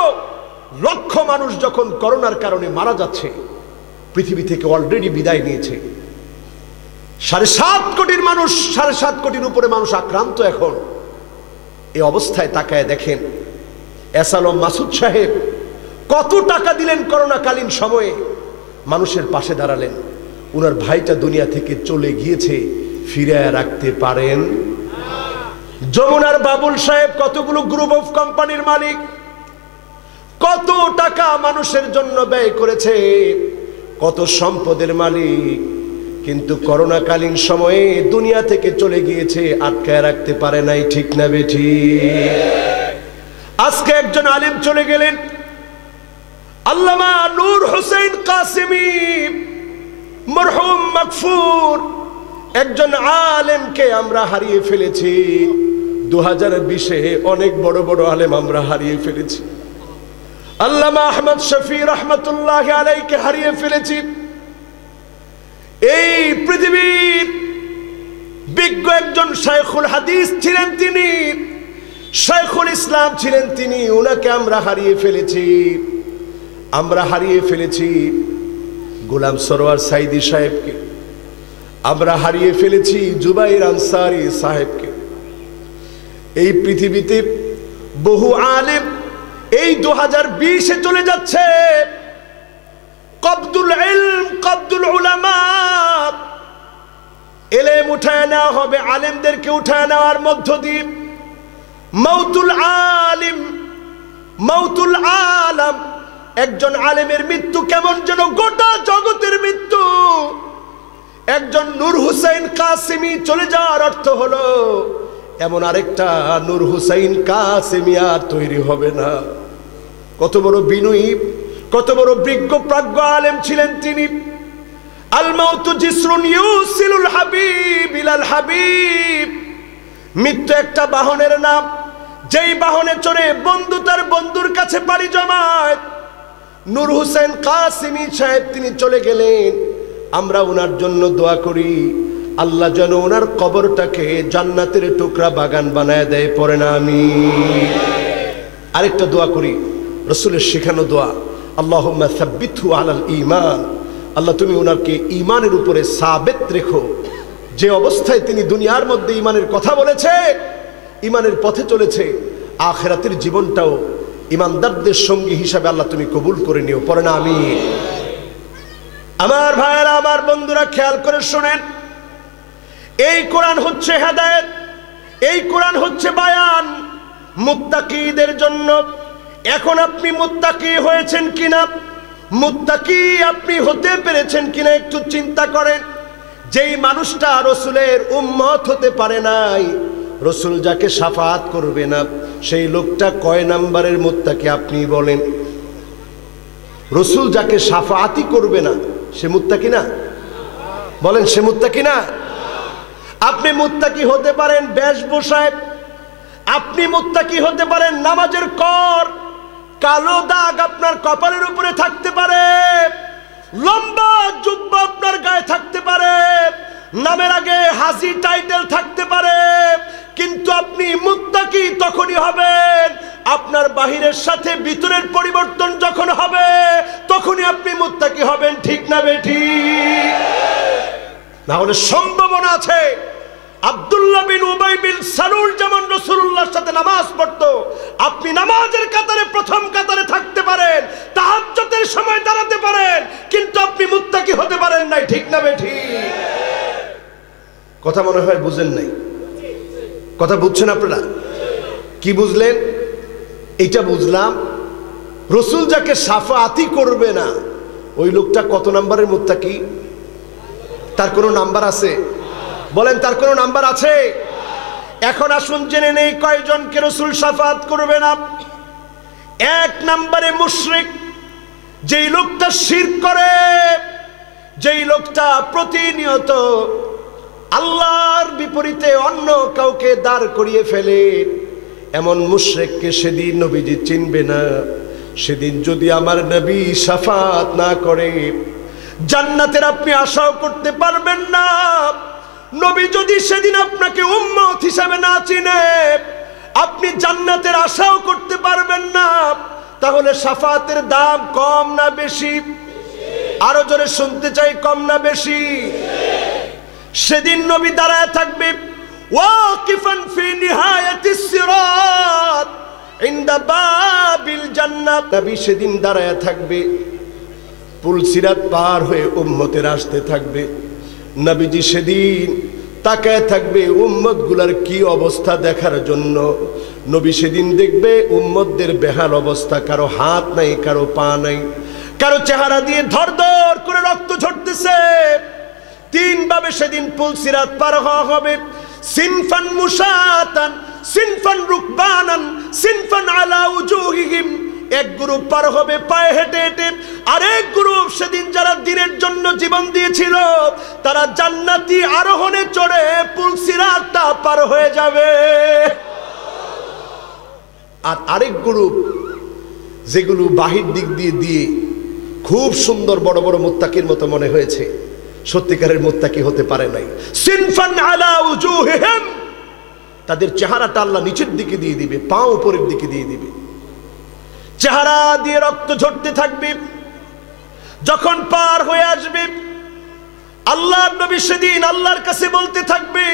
লক্ষ মানুষ যখন করোনার কারণে মারা যাচ্ছে, পৃথিবী থেকে অলরেডি বিদায় নিয়েছে। 7.5 কোটির মানুষ, 7.5 কোটির উপরে মানুষ আক্রান্ত। এখন এই অবস্থায় তাকায় দেখেন এসালম মাসুদ সাহেব কত টাকা দিলেন করোনাকালীন সময়ে, মানুষের পাশে দাঁড়ালেন। উনার ভাইটা দুনিয়া থেকে চলে গিয়েছে, ফিরে রাখতে পারেন? যমুনার বাবুল সাহেব কতগুলো গ্রুপ অফ কোম্পানির মালিক, কত টাকা মানুষের জন্য ব্যয় করেছে, কত সম্পদের মালিক, কিন্তু করোনাকালীন সময়ে দুনিয়া থেকে চলে গিয়েছে, আটকায় রাখতে পারে নাই। ঠিক না বেঠি? আজকে একজন আলেম চলে গেলেন, আল্লামা নূর হোসেন কাসেমি মরহুম মাগফুর, একজন আলেমকে আমরা হারিয়ে ফেলেছি। 2020-এ অনেক বড় বড় আলেম আমরা হারিয়ে ফেলেছি। আল্লামা আহমদ শফি রহমতুল্লাহ আলাইহিকে হারিয়ে ফেলেছি। এই পৃথিবীর বিজ্ঞ একজন শাইখুল হাদিস ছিলেন তিনি, শাইখুল ইসলাম ছিলেন তিনি, ওনাকে আমরা হারিয়ে ফেলেছি। আমরা হারিয়ে ফেলেছি গোলাম সরওয়ার সাইদি সাহেবকে, আমরা হারিয়ে ফেলেছি জুবাইর আনসারী সাহেবকে। এই পৃথিবীতে বহু আলেম এই 2020-এ চলে যাচ্ছে। কবদুল ইলম, কবদুল উলামা, ইলম উঠায় নেওয়া হবে, আলেমদেরকে উঠায় নেওয়ার মধ্য দিয়ে মাউতুল আলিম, মাউতুল আলাম। একজন আলেমের মৃত্যু কেমন যেন গোটা জগতের মৃত্যু। একজন নূর হুসাইন কাসেমি চলে যাওয়ার অর্থ হলো এমন আরেকটা নূর হুসাইন কাসেমি আর তৈরি হবে না। কত বড় বিনয়ী, কত বড় বিজ্ঞ প্রাজ্ঞ আলেম ছিলেন তিনি। আল মাউতু জিসরুন ইউসিলুল হাবিব ইলাল হাবিব। মৃত্যু একটা বাহনের নাম, যেই বাহনে চড়ে বন্ধু তার বন্ধুর কাছে পাড়ি জমায়। নূর হুসাইন কাসেমি সাহেব তিনি চলে গেলেন, আমরা ওনার জন্য দোয়া করি আল্লাহ যেন ওনার কবরটাকে জান্নাতের টুকরা বাগান বানায় দেয়। পড়ে না আমিন। আরেকটা দোয়া করি, রাসূলের শেখানো দোয়া, আল্লাহুম্মা সাব্বিতহু আলাল ঈমান। আল্লাহ তুমি ওনাকে ঈমানের উপরে সাবিত রেখো। যে অবস্থায় তিনি দুনিয়ার মধ্যে ঈমানের কথা বলেছে, ঈমানের পথে চলেছে, আখিরাতের জীবনটাও ঈমানদারদের সঙ্গী হিসাবে আল্লাহ তুমি কবুল করে নিও। পড়ে না আমিন। আমার ভাইয়েরা, আমার বন্ধুরা, খেয়াল করে শোনেন, এই কোরআন হচ্ছে হেদায়েত, এই কোরআন হচ্ছে বায়ান মুত্তাকিদের জন্য। এখন আপনি মুত্তাকি হয়েছেন কিনা, মুত্তাকি আপনি হতে পেরেছেন কিনা একটু চিন্তা করেন। যেই মানুষটা রসুলের উম্মত হতে পারে নাই, রসুল যাকে শাফাআত করবে না, সেই লোকটা কয় নাম্বারের মুত্তাকি আপনি বলেন? রসুল যাকে শাফাআতই করবে না সে মুত্তাকি না? বলেন সে মুত্তাকি না? আপনি মুত্তাকি হতে পারেন বেশভূষায়, আপনি মুত্তাকি হতে পারেন নামাজের কর, কালো দাগ আপনার কপালের উপরে থাকতে পারে, লম্বা জুব্বা আপনার গায়ে থাকতে পারে, নামের আগে হাজি টাইটেল থাকতে পারে, কিন্তু আপনি মুত্তাকি তখনই হবেন আপনার বাহিরের সাথে ভিতরের পরিবর্তন যখন হবে, তখনই আপনি মুত্তাকি হবেন। ঠিক না বেঠিক? না হলে সম্ভাবনা আছে আব্দুল্লাহ বিন উবাই বিন সালুল যেমন রাসূলুল্লাহর সাথে নামাজ পড়তো, আপনি নামাজের কাতারে প্রথম কাতারে থাকতে পারেন, তাহাজ্জুদের সময় দাঁড়াতে পারেন, কিন্তু আপনি মুত্তাকি হতে পারেন নাই। ঠিক না বেঠিক? কথা মনে হয় বুঝেন নাই। কথা বুঝছেন আপনারা? কি বুঝলেন? এটা বুঝলাম রসুল যাকে শাফাআতই করবে না ওই লোকটা কত নাম্বারের মুত্তাকি? তার কোনো নাম্বার আছে? বলেন তার কোনো নাম্বার আছে? এখন আসুন জেনে নেই কয়জনকে রসুল শাফাআত করবে না। এক নাম্বারে মুশরিক, যেই লোকটা শিরক করে, যেই লোকটা প্রতিনিয়ত আল্লাহর বিপরীতে অন্য কাউকে দাঁড় করিয়ে ফেলে, এমন মুশরিককে সেদিন নবীজি চিনবে না। সেদিন যদি আমার নবী শাফাআত না করে, জান্নাতের আপনি আশাও করতে পারবেন না। নবী যদি সেদিন আপনাকে উম্মত হিসেবে না চিনে, আপনি জান্নাতের আশাও করতে পারবেন না। তাহলে শাফাআতের দাম কম না বেশি? আরো জোরে শুনতে চাই, কম না বেশি? সেদিন নবী দাঁড়ায় থাকবে ওয়াকিফান ফি নিহায়াতিস সিরাত ইনদা বাবিল জান্নাত। নবী সেদিন দাঁড়ায় থাকবে, পুল সিরাত পার হয়ে উম্মতের আসতে থাকবে। নবীজি সেদিন তাকায় থাকবে উম্মত গুলার কি অবস্থা দেখার জন্য। নবী সেদিন দেখবে উম্মতদের বেহাল অবস্থা, কারো হাত নাই, কারো পা নাই, কারো চেহারা দিয়ে ধর ধর করে রক্ত ঝরতেছে। তিন ভাবে সেদিন পুল সিরাত পার হওয়া হবে। সিনফান মুশাতান, সিনফান রুকবানান, সিনফান আলা উজুহিহিম। এক গ্রুপ পার হবে পায়ে হেঁটে হেঁটে, আরেক গ্রুপ সেদিন যারা দিনের জন্য জীবন দিয়েছিল তারা জান্নাতি আরোহণে চড়ে পুল সিরাতটা পার হয়ে যাবে। আর আরেক গ্রুপ যেগুলো বাহির দিক দিয়ে দিয়ে খুব সুন্দর বড় বড় মুত্তাকির মতো মনে হয়েছে, সত্যিকারের মুত্তাকি হতে পারে নাই। সিনফান আলা উজুহিহিম, তাদের চেহারাটা আল্লাহ নিচের দিকে দিয়ে দিবে, পা উপরের দিকে দিয়ে দিবে, চেহারা দিয়ে রক্ত ঝরতে থাকবে। যখন পার হয়ে আসবে, আল্লাহর নবী সেদিন আল্লাহর কাছে বলতে থাকবে,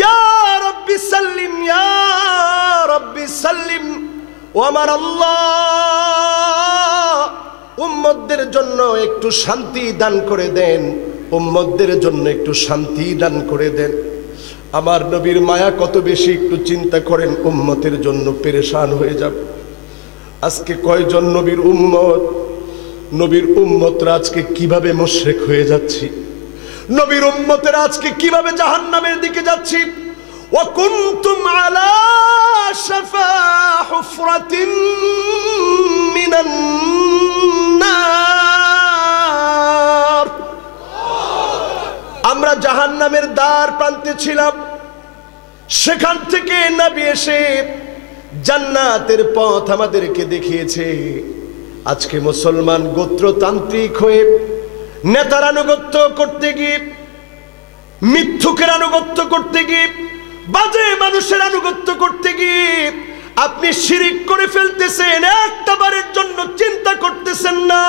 ইয়া রাব্বি সাল্লিম, ইয়া রাব্বি সাল্লিম। ও আমার আল্লাহ, উম্মতদের জন্য একটু শান্তি দান করে দেন, উম্মতদের জন্য একটু শান্তি দান করে দেন। আমার নবীর মায়া কত বেশি, একটু চিন্তা করেন, উম্মতের জন্য পেরেশান হয়ে যাবে। আজকে কয়জন নবীর উম্মত, নবীর উম্মতরা আজকে কিভাবে মুশরিক হয়ে যাচ্ছি, নবীর উম্মতেরা আজকে কিভাবে জাহান্নামের দিকে যাচ্ছি। ওয়া কুনতুম আলা শাফা হুফরাতিন মিনান নার। আমরা জাহান্নামের দ্বার প্রান্তে ছিলাম, সেখান থেকে নবী এসে জান্নাতের পথ আমাদেরকে দেখিয়েছে। আজকে মুসলমান গোত্রতান্ত্রিক হয়ে নেতার আনুগত্য করতে গিয়ে, মিথ্যুকের আনুগত্য করতে গিয়ে, বাজে মানুষের আনুগত্য করতে গিয়ে আপনি শিরিক করে ফেলতেছেন। একটা বারের জন্য চিন্তা করতেছেন না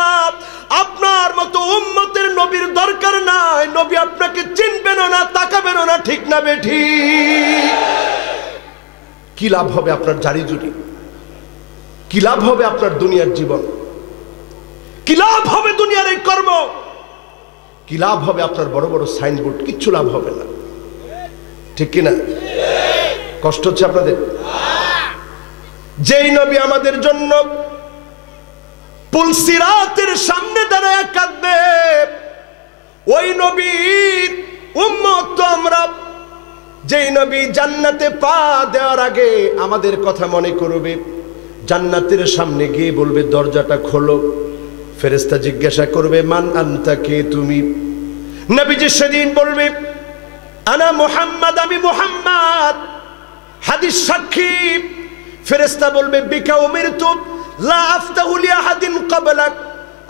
আপনার মতো উম্মতের নবীর দরকার নাই, নবী আপনাকে চিনবেনও না, তাকাবেনও না। ঠিক না বেঠিক? কি লাভ হবে আপনার জারি জুরি? কি লাভ হবে আপনার দুনিয়ার জীবন? কি লাভ হবে দুনিয়ার এই কর্ম? কি লাভ হবে আপনার বড় বড় সাইনবোর্ড? কিচ্ছু লাভ হবে না। ঠিক কিনা? কষ্ট হচ্ছে আপনাদের? যেই নবী আমাদের জন্য পুলসিরাতের সামনে দাঁড়ায় কাঁদবে, ওই নবীর উম্মত তো আমরা। যেই নবী জান্নাতে পা দেওয়ার আগে আমাদের কথা মনে করবে, জান্নাতের সামনে গিয়ে বলবে দরজাটা খোলো, ফেরেশতা জিজ্ঞাসা করবে মান আনতা, কে তুমি? নবীজি সেদিন বলবে আনা মুহাম্মদ, আমি মুহাম্মদ। হাদিস সাক্ষী, ফেরেশতা বলবে বিকা উমিরতু লা আফতাহু লিআহাদিন ক্বাবলাক,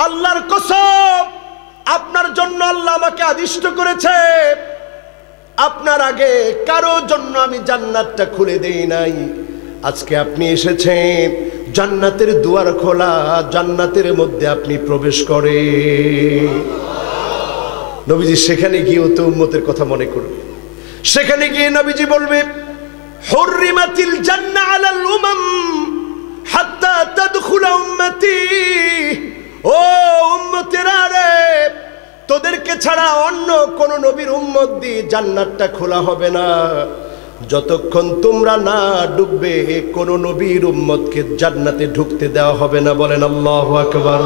আল্লাহর কসম আপনার জন্য আল্লাহ আমাকে আদিষ্ট করেছে, আপনার আগে কারো জন্য আমি জান্নাতটা খুলে দেই নাই। আজকে আপনি এসেছেন, জান্নাতের দুয়ার খোলা, জান্নাতের মধ্যে আপনি প্রবেশ করে। নবীজি সেখানে গিয়েও তো উম্মতের কথা মনে করবে। সেখানে গিয়ে নবীজি বলবে হুররিমাতিল জান্নাহ আলাল উমাম হাত্তা তাদখুলা উম্মতি, ও উম্মতেরা রে, তোদেরকে ছাড়া অন্য কোন নবীর উম্মত দিয়ে জান্নাতটা খোলা হবে না যতক্ষণ তোমরা না ঢুকবে। কোন নবীর উম্মতকে জান্নাতে ঢুকতে দেওয়া হবে না। বলেন আল্লাহু আকবার।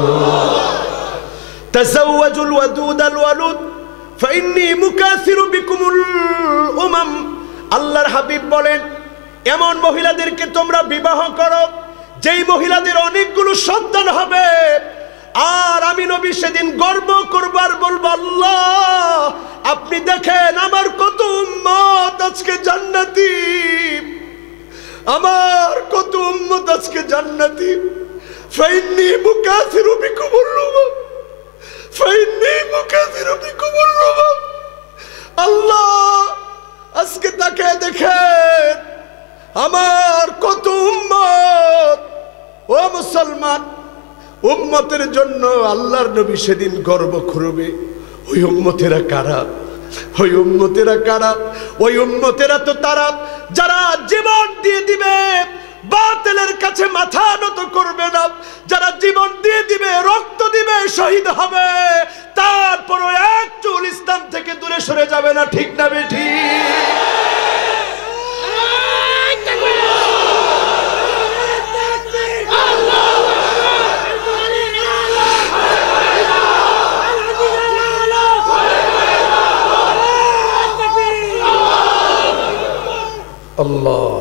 তাযাওয়াজুল ওয়াদুদাল ওয়ালুদ ফাইন্নী মুকাসিরু বিকুমুল উমাম, আল্লাহর হাবিব বলেন এমন মহিলাদেরকে তোমরা বিবাহ করো যেই মহিলাদের অনেকগুলো সন্তান হবে, আর আমি নবী সেদিন গর্ব করব আর বলবো আল্লাহ আপনি দেখেন আমার কত উম্মত আজকে জান্নাতি, আমার কত উম্মত আজকে জান্নাতি। ফাইন্নী মুকাসিরু বিকুমুল উমাম, ফাইন্নী মুকাসিরু বিকুমুল উমাম। আল্লাহ আজকে তাকে দেখেন আমার কত উম্মত। ও মুসলমান, উম্মতের জন্য আল্লাহর নবী সেদিন গর্ব করবে। ওই উম্মতেরা কারা? ওই উম্মতেরা কারা? ওই উম্মতেরা তো তারা যারা জীবন দিয়ে দিবে, বাতিলের কাছে মাথা নত করবে না, যারা জীবন দিয়ে দিবে, রক্ত দিবে, শহীদ হবে, তারপরও এক চুল ইসলাম থেকে দূরে সরে যাবে না। ঠিক না বেঠি? আল্লাহ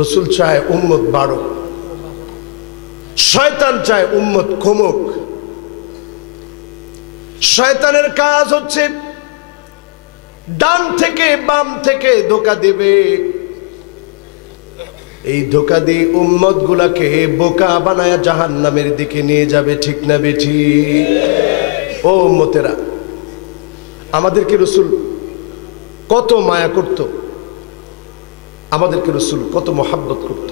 রসুল চায় উম্মত বাড়ুক, শয়তান চায় উম্মত কমুক। শয়তানের কাজ হচ্ছে ডান থেকে বাম থেকে ধোঁকা দেবে, এই ধোঁকা দিয়ে উম্মত গুলাকে বোকা বানায়া জাহান্নামের দিকে নিয়ে যাবে। ঠিক না বেঠি? ও উম্মতেরা, আমাদেরকে রসুল কত মায়া করত, আমাদেরকে রসুল কত মহাব্বত করত।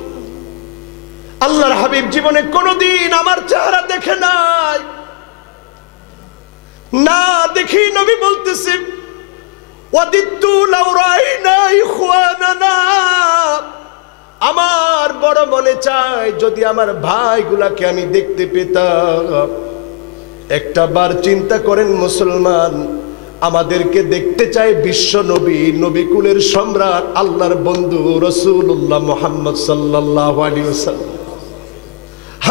আল্লাহর হাবিব জীবনে কোনদিন আমার চেহারা দেখে নাই, না দেখি নবী বলতেছে ওয়াদিতু লাউ রাইনা ইখওয়ানানা, আমার বড় মনে চায় যদি আমার ভাইগুলাকে আমি দেখতে পেতাম। একটা বার চিন্তা করেন মুসলমান, আমাদেরকে দেখতে চায় বিশ্ব নবী, নবীকুলের সম্রাট, আল্লাহর বন্ধু রাসূলুল্লাহ মুহাম্মদ সাল্লাল্লাহু আলাইহি ওয়াসাল্লাম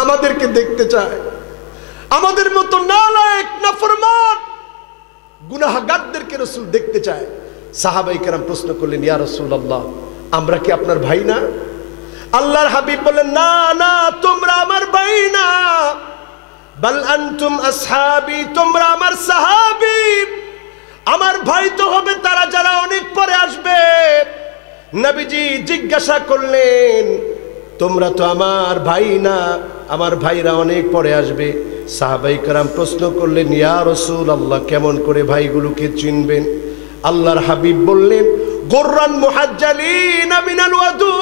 আমাদেরকে দেখতে চায়। আমাদের মতো নালায়েক নাফরমান গুনাহগারদেরকে রাসূল দেখতে চায়। সাহাবায়ে কেরাম প্রশ্ন করলেন ইয়া রাসূলুল্লাহ, আমরা কি আপনার ভাই না? আল্লাহর হাবিব বলেন না না, তোমরা আমার ভাই না, বাল আনতুম আসহাবি, তোমরা আমার সাহাবী। আমার ভাই তো হবে তারা যারা অনেক পরে আসবে। নবীজি জিজ্ঞাসা করলেন তোমরা তো আমার ভাই না, আমার ভাইরা অনেক পরে আসবে। সাহাবায়ে কেরাম প্রশ্ন করলেন ইয়া রাসূলুল্লাহ, কেমন করে ভাইগুলোকে চিনবেন? আল্লাহর হাবিব বললেন গুররান মুহাজ্জালিনা মিনাল ওয়াদু,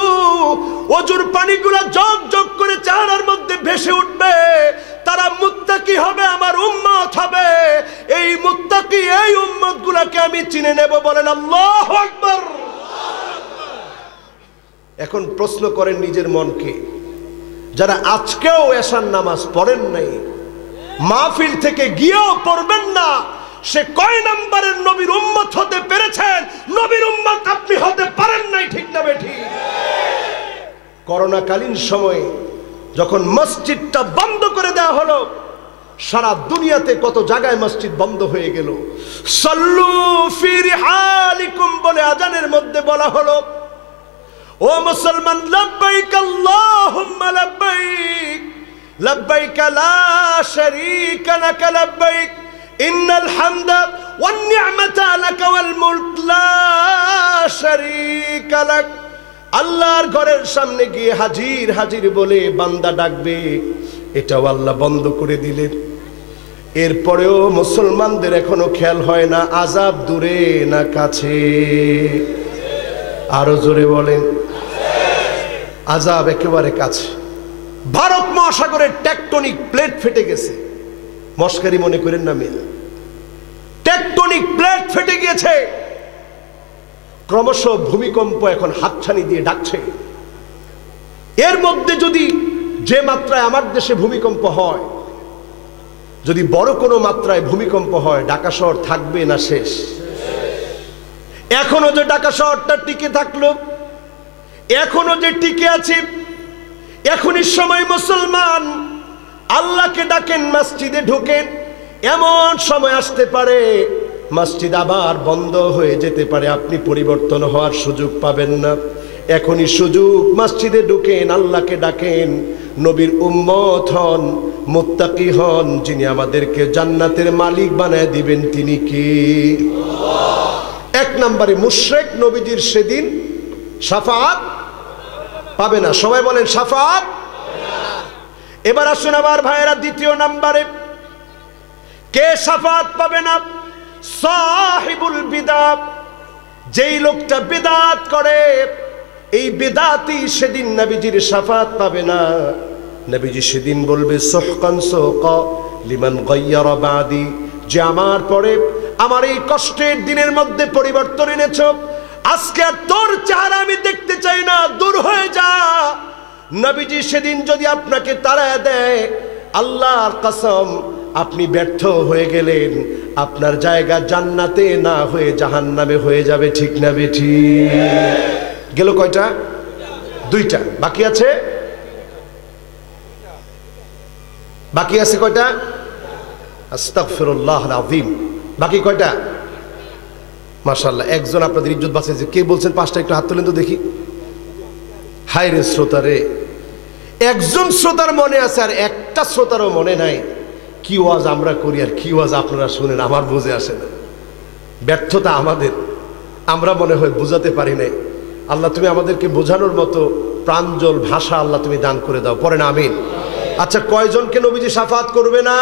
ওজুর পানিগুলো জগ জগ করে চেহারার মধ্যে ভেসে উঠবে, তারা মুত্তাকি হবে, আমার উম্মত হবে। এই মুত্তাকি এই উম্মত গুলাকে আমি চিনে নেব। বলেন আল্লাহু আকবার। এখন প্রশ্ন করেন নিজের মনকে, যারা আজকেও এশার নামাজ পড়েন নাই, মাহফিল থেকে গিয়েও পড়বেন না, সে কয় নাম্বারের নবীর উম্মত হতে পেরেছেন? নবীর উম্মত আপনি হতে পারেন নাই, ঠিক না বেঠিক? করোনাকালীন সময়ে যখন মসজিদটা বন্ধ করে দেওয়া হলো, সারা দুনিয়াতে কত জায়গায় মসজিদ বন্ধ হয়ে গেল। সাল্লু ফি রিহালিকুম বলে আজানের মধ্যে বলা হলো, ও মুসলমান, লাব্বাইক আল্লাহুম্মা লাব্বাইক, লাব্বাইক লা শারীকা লাক লাব্বাইক, ইন্নাল হামদা ওয়ান নি'মাতা লাক ওয়াল মুলক লা শারীকা লাক। আল্লাহর ঘরের সামনে গিয়ে হাজির হাজির বলে বান্দা ডাকবে, এটাও আল্লাহ বন্ধ করে দিলেন। এরপরেও মুসলমানদের এখনো খেয়াল হয় না আযাব দূরে না কাছে? আরো জোরে বলেন, আযাব একেবারে কাছে। ভারত মহাসাগরের টেকটনিক প্লেট ফেটে গেছে, মস্কারি মনে করেন না মিয়া, টেকটনিক প্লেট ফেটে গিয়েছে। ক্রমশ ভূমিকম্প এখন হাতছানি দিয়ে ডাকছে। এর মধ্যে যদি যে মাত্রায় আমার দেশে ভূমিকম্প হয়, যদি বড় কোনো মাত্রায় ভূমিকম্প হয়, ঢাকা শহর থাকবে না শেষ? এখনো যে ঢাকা শহরটা টিকে থাকলো, এখনো যে টিকে আছে, এখনই সময় মুসলমান আল্লাহকে ডাকেন, মসজিদে ঢোকেন। এমন সময় আসতে পারে মসজিদ আবার বন্ধ হয়ে যেতে পারে, আপনি পরিবর্তন হওয়ার সুযোগ পাবেন না। এখনই সুযোগ, মসজিদে ঢুকেন, আল্লাহকে ডাকেন, নবীর উম্মত হন, মুত্তাকি হন। যিনি আমাদেরকে জান্নাতের মালিক বানায় দিবেন তিনি কি? এক নম্বরে মুশরিক নবীজির সেদিন শাফাআত পাবে না। সবাই বলেন শাফাআত। এবার আসুন আমার ভাইয়েরা, দ্বিতীয় নম্বরে কে শাফাআত পাবে না? সাহিবুল বিদআত, যেই লোকটা বিদআত করে, এই বিদআতি সেদিন নবীজির শাফাআত পাবে না। নবীজি সেদিন বলবে সুহকান সুহকা লিমান গায়্যারা বাদি, যে আমার পরে আমার এই কষ্টের দিনের মধ্যে পরিবর্তন এনেছ, আজকে আর তোর চেহারা আমি দেখতে চাই না, দূর হয়ে যা। নবীজি সেদিন যদি আপনাকে তাড়ায় দেয়, আল্লাহর কসম আপনি ব্যর্থ হয়ে গেলেন, আপনার জায়গা জান্নাতে না হয়ে জাহান্নামে হয়ে যাবে, ঠিক না বেঠি? গেল কয়টা? দুইটা। বাকি আছে, বাকি আছে কয়টা? আস্তাগফিরুল্লাহল আযীম। বাকি কয়টা? মাশাআল্লাহ, একজন আপনাদের ইজ্জত বাঁচিয়েছে। কে বলছেন পাঁচটা? একটু হাত তোলেন তো দেখি। হায় রে শ্রোতারে, একজন শ্রোতার মনে আছে আর একটা শ্রোতারও মনে নাই। কি ওয়াজ আমরা করি আর কি ওয়াজ আপনারা শুনেন, আমার বুঝে আসে না। ব্যর্থতা আমাদের, আমরা মনে হয় বুঝাতে পারি নাই। আল্লাহ তুমি আমাদেরকে বোঝানোর মতো প্রাঞ্জল ভাষা আল্লাহ তুমি দান করে দাও, পড়েন আমিন। আচ্ছা, কয়জনকে নবীজি শাফাআত করবে না?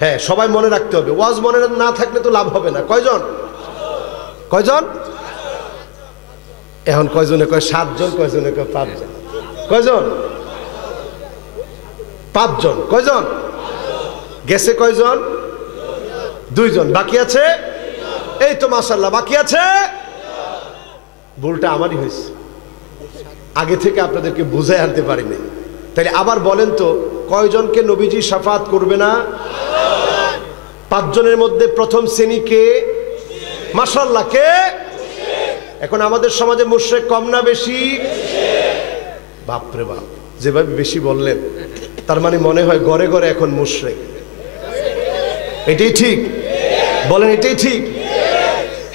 হ্যাঁ, সবাই মনে রাখতে হবে, ওয়াজ মনে না থাকলে তো লাভ হবে না। কয়জন? কয়জন? এখন কয়জনে কয় 7 জন, কয়জনে কয় 5 জন। কয়জন? 5 জন। কয়জন গেছে? কয়জন? 2 জন। বাকি আছে? এই তো মাশাআল্লাহ, বাকি আছে। ভুলটা আমারই হয়েছে, আগে থেকে আপনাদেরকে বুঝাই আনতে পারিনি। তাহলে আবার বলেন তো, কয়জনকে নবীজি শাফাআত করবে না? 5 জনের মধ্যে প্রথম শ্রেণী কে? মাশাআল্লাহ, কে? এখন আমাদের সমাজে মুশরিক কম না বেশি? বাপরে বাপ, যেভাবে বেশি বললেন তার মানে মনে হয় ঘরে ঘরে এখন মুশরিক। এটাই ঠিক? বলেন এটাই ঠিক?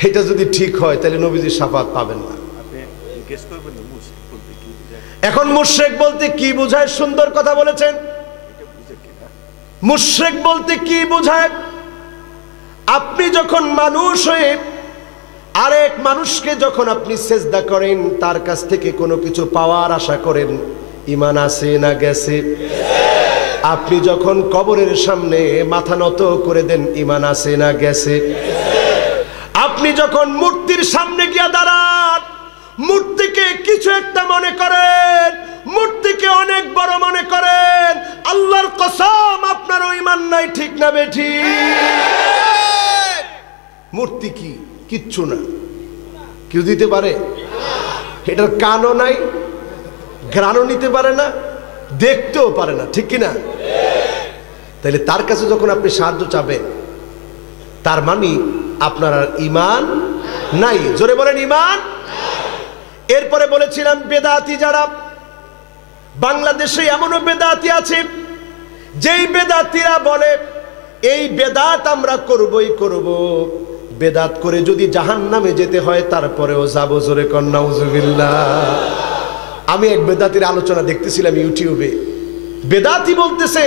এটা যদি ঠিক হয় তাহলে নবীজির শাফাআত পাবেন না। এখন মুশরিক বলতে কি বোঝায়? সুন্দর কথা বলেছেন। মুশরিক বলতে কি বোঝায়? আপনি যখন মানুষ হয়ে আরেক মানুষকে যখন আপনি সেজদা করেন, তার কাছ থেকে কোনো কিছু পাওয়ার আশা করেন, ঈমান আছে না গেছে? আপনি যখন কবরের সামনে মাথা নত করে দেন, ঈমান আছে না গেছে? আপনি যখন মূর্তির সামনে গিয়া দাঁড়ান, মূর্তিকে কিছু একটা মনে করেন, মূর্তিকে অনেক বড় মনে করেন, আল্লাহর কসম আপনার ঈমান নাই, ঠিক না বেঠিক? মূর্তি কি? কিচ্ছু না। কেউ দিতে পারে? এটার কানও নাই, ঘ্রাণও নিতে পারে না, দেখতেও পারে না, ঠিক কিনা? তাইলে তার কাছে যখন আপনি সাহায্য চাবেন, তার মানে আপনার আর ঈমান নাই। জোরে বলেন ঈমান। এরপরে বলেছিলাম বেদাতি যারা, বাংলাদেশে এমনও বেদাতি আছে যেই বেদাতিরা বলে এই বেদাত আমরা করবই করব, বেদাত করে যদি জাহান্নামে যেতে হয় তারপরেও যাবো। জোরে কর নাউজুবিল্লাহ। আমি এক বেদাতির আলোচনা দেখতেছিলাম ইউটিউবে। বেদাতি বলতেছে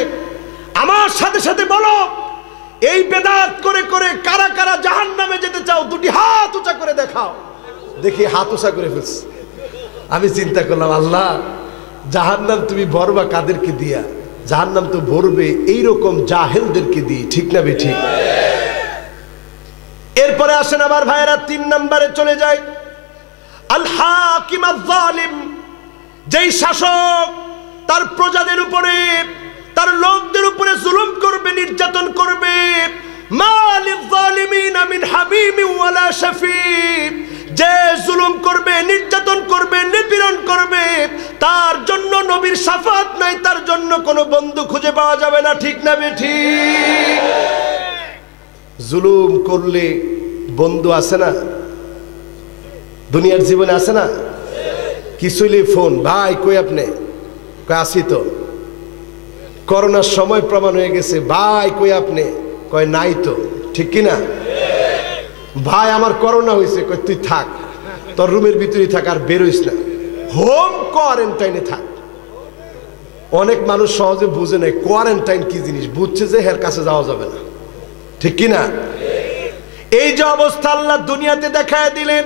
আমার সাথে সাথে বলো এই বেদাত করে করে কারা কারা জাহান্নামে যেতে চাও, দুটি হাত উঁচা করে দেখাও। দেখি হাত উঁচা করে ফেলছে। আমি চিন্তা করলাম, আল্লাহ জাহান্নাম তুমি ভরবা কাদেরকে দিয়া? জাহান্নাম তো ভরবে এইরকম জাহেলদেরকে দিয়ে, ঠিক না বে ঠিক? এরপরে আসেন আমার ভাইয়েরা 3 নম্বরে চলে যায় আল হাকিম আয-যালিম, যেই শাসক তার প্রজাদের উপরে তার লোকদের উপরে জুলুম করবে, নির্যাতন করবে। মালিল যালিমিন মিন হামিম ওয়ালা শাফি, যে জুলুম করবে, নির্যাতন করবে, নিপীড়ন করবে তার জন্য নবীর শাফাত নাই, তার জন্য কোনো বন্ধু খুঁজে পাওয়া যাবে না, ঠিক না বে ঠিক? জুলুম করলে বন্ধু আছে না? দুনিয়ার জীবনে আছে না? কিছুইলে ফোন, ভাই কই আপনি? কই আসি তো। করোনার সময় প্রমাণ হয়ে গেছে, ভাই কই আপনি? কয় নাই তো, ঠিক কি না? ভাই আমার করোনা হয়েছে, কই তুই থাক, তোর রুমের ভিতরেই থাক, আর বেরোইস না, হোম কোয়ারেন্টাইনে থাক। অনেক মানুষ সহজে বুঝে নেয় কোয়ারেন্টাইন কি জিনিস, বুঝছে যে এর কাছে যাওয়া যাবে না, ঠিক কি না? এই যে অবস্থা আল্লাহ দুনিয়াতে দেখায় দিলেন,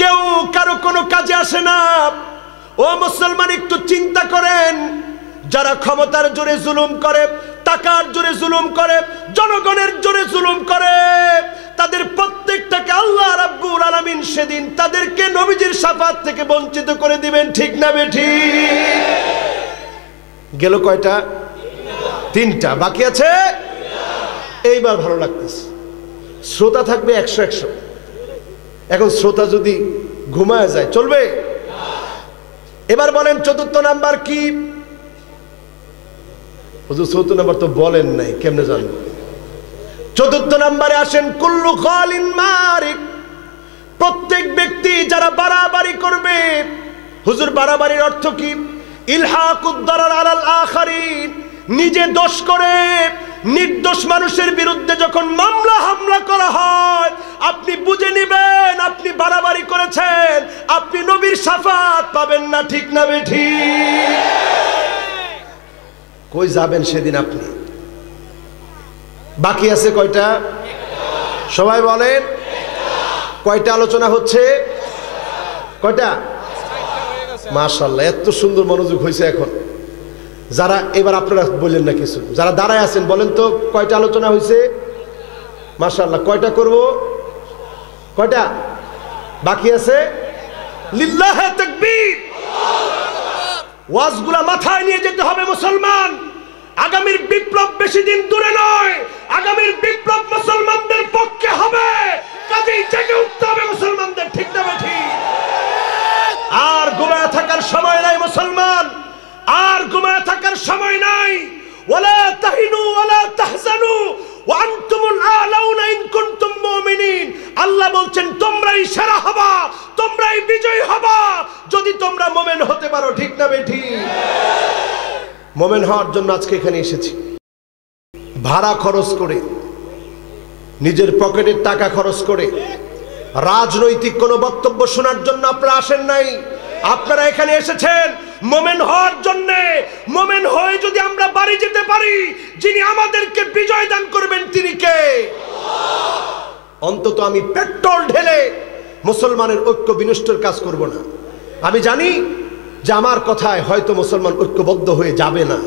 কেউ কারো কোনো কাজে আসে না। ও মুসলমান, একটু চিন্তা করেন, যারা ক্ষমতার জোরে জুলুম করে, টাকার জোরে জুলুম করে, জনগণের জোরে জুলুম করে, তাদের প্রত্যেকটাকে আল্লাহ রাব্বুল আলামিন সেদিন তাদেরকে নবীজির শাফাত থেকে বঞ্চিত করে দিবেন, ঠিক না বে ঠিক? গেল কয়টা? 3টা বাকি আছে। এইবার ভালো লাগতেছে, শ্রোতা থাকবে 100-100। এখন শ্রোতা যদি ঘুমায় যায় চলবে? এবার বলেন 4র্থ নাম্বার কি? হুজুর 4র্থ নাম্বার তো বলেন নাই, কেমনে জানবো? 4র্থ নাম্বারে আসেন কুল্লু খালিন মারিক, প্রত্যেক ব্যক্তি যারা বাড়াবাড়ি করবে। হুজুর বাড়াবাড়ির অর্থ কি? ইলহাকুদ দারার আলাল আখারিন, নিজে দোষ করে নির্দোষ মানুষের বিরুদ্ধে যখন মামলা হামলা করা হয়, আপনি বুঝে নেবেন আপনি বাড়াবাড়ি করেছেন, আপনি নবীর শাফাত পাবেন না, ঠিক না বে ঠিক? কই যাবেন সেদিন আপনি? বাকি আছে কয়টা? সবাই বলেন কয়টা আলোচনা হচ্ছে? কয়টা? মাশাআল্লাহ, এত সুন্দর মনোযোগ হয়েছে এখন। যারা এবার আপনারা বললেন না কিছু, যারা দাঁড়ায় আছেন বলেন তো কয়টা আলোচনা হয়েছে? মাশাআল্লাহ। কয়টা করব? কয়টা বাকি আছে? লিল্লাহে তাকবীর। ওয়াজগুলা মাথায় নিয়ে যেতে হবে মুসলমান। আগামীর বিপ্লব বেশি দিন দূরে নয়, আগামীর বিপ্লব মুসলমানদের পক্ষে হবে, কাজেই জেগে উঠতে হবে মুসলমানদের, ঠিক না ঠিক? আর ঘুমায় থাকার সময় নাই মুসলমান, আর ঘুমায় থাকার সময় নাই। ওয়ালা তাহিনু ওয়ালা তাহজানু ওয়া আনতুমুল আলাউনা ইন কুনতুম মুমিনিন। আল্লাহ বলছেন তোমরাই সেরা হবা, তোমরাই বিজয়ী হবা যদি তোমরা মুমিন হতে পারো, ঠিক না বেঠি? মুমিন হওয়ার জন্য আজকে এখানে এসেছি। ভাড়া খরচ করে, নিজের পকেটের টাকা খরচ করে রাজনৈতিক কোনো বক্তব্য শোনার জন্য আপনারা আসেন নাই। আপনারা এখানে এসেছেন মুমিন হওয়ার জন্য। মুমিন হয়ে যদি আমরা বাড়ি যেতে পারি, যিনি আমাদেরকে বিজয় দান করবেন তিনি কে? অন্তত আমি পেট্রোল ঢেলে মুসলমানের ঐক্য বিনষ্টের কাজ করব না। আমি জানি যে আমার কথায় হয়তো মুসলমান ঐক্যবদ্ধ হয়ে যাবে না,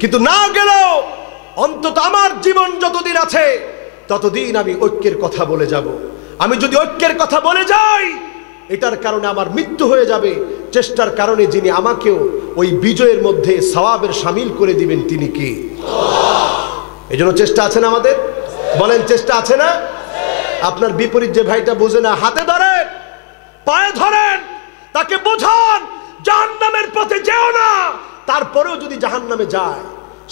কিন্তু না গেলেও অন্তত আমার জীবন যতদিন আছে ততদিন আমি ঐক্যের কথা বলে যাব। আমি যদি ঐক্যের কথা বলে যাই, এটার কারণে আমার মৃত্যু হয়ে যাবে, চেষ্টার কারণে যিনি আমাকেও ওই বিজয়ের মধ্যে সওয়াবের শামিল করে দিবেন তিনি কে? এই জন্য চেষ্টা আছে না আমাদের? বলেন চেষ্টা আছে না? আপনার বিপরীত যে ভাইটা বুঝে না, হাতে ধরেন, পায়ে ধরেন, তাকে বোঝান জাহান্নামের পথে যেও না। তারপরেও যদি জাহান্নামে যায়,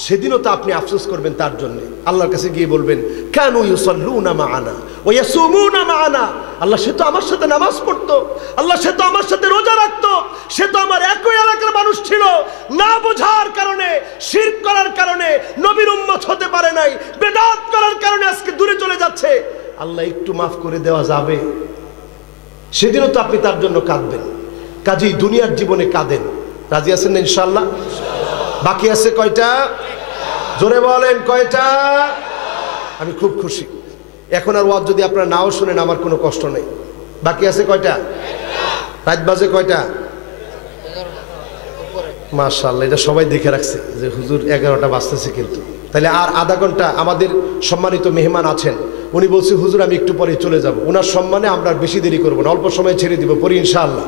সেদিনও তো আপনি আফসোস করবেন তার জন্য। আল্লাহর কাছে গিয়ে বলবেন কানু ইউসাল্লুনা মা'ানা ওয়া ইয়াসুমুনা মা'ানা, আল্লাহ সে তো আমার সাথে নামাজ পড়তো, আল্লাহ সে তো আমার সাথে রোজা রাখতো, সে তো আমার একই এলাকার মানুষ ছিল, না বোঝার কারণে, শিরক করার কারণে নবীর উম্মত হতে পারে নাই, বেদাত করার কারণে আজকে দূরে চলে যাচ্ছে। আল্লাহ একটু মাফ করে দেওয়া যাবে? সেদিনও তো আপনি তার জন্য কাঁদবেন। কাজেই দুনিয়ার জীবনে কাঁদেন। রাজি আছেন না ইনশাআল্লাহ? বাকি আছে কয়টা? জোরে বলেন কয়টা? আমি খুব খুশি। এখন আর ওয়াজ যদি আপনারা নাও শুনেন আমার কোনো কষ্ট নেই। বাকি আছে কয়টা? রাত বাজে কয়টা? মাশাআল্লাহ, এটা সবাই দেখে রাখছে যে হুজুর 11টা বাজতেছে। কিন্তু তাহলে আর আধা ঘন্টা আমাদের সম্মানিত মেহমান আছেন, উনি বলছে হুজুর আমি একটু পরে চলে যাব। ওনার সম্মানে আমরা বেশি দেরি করবো না, অল্প সময় ছেড়ে দিব, পড়ি ইনশাআল্লাহ।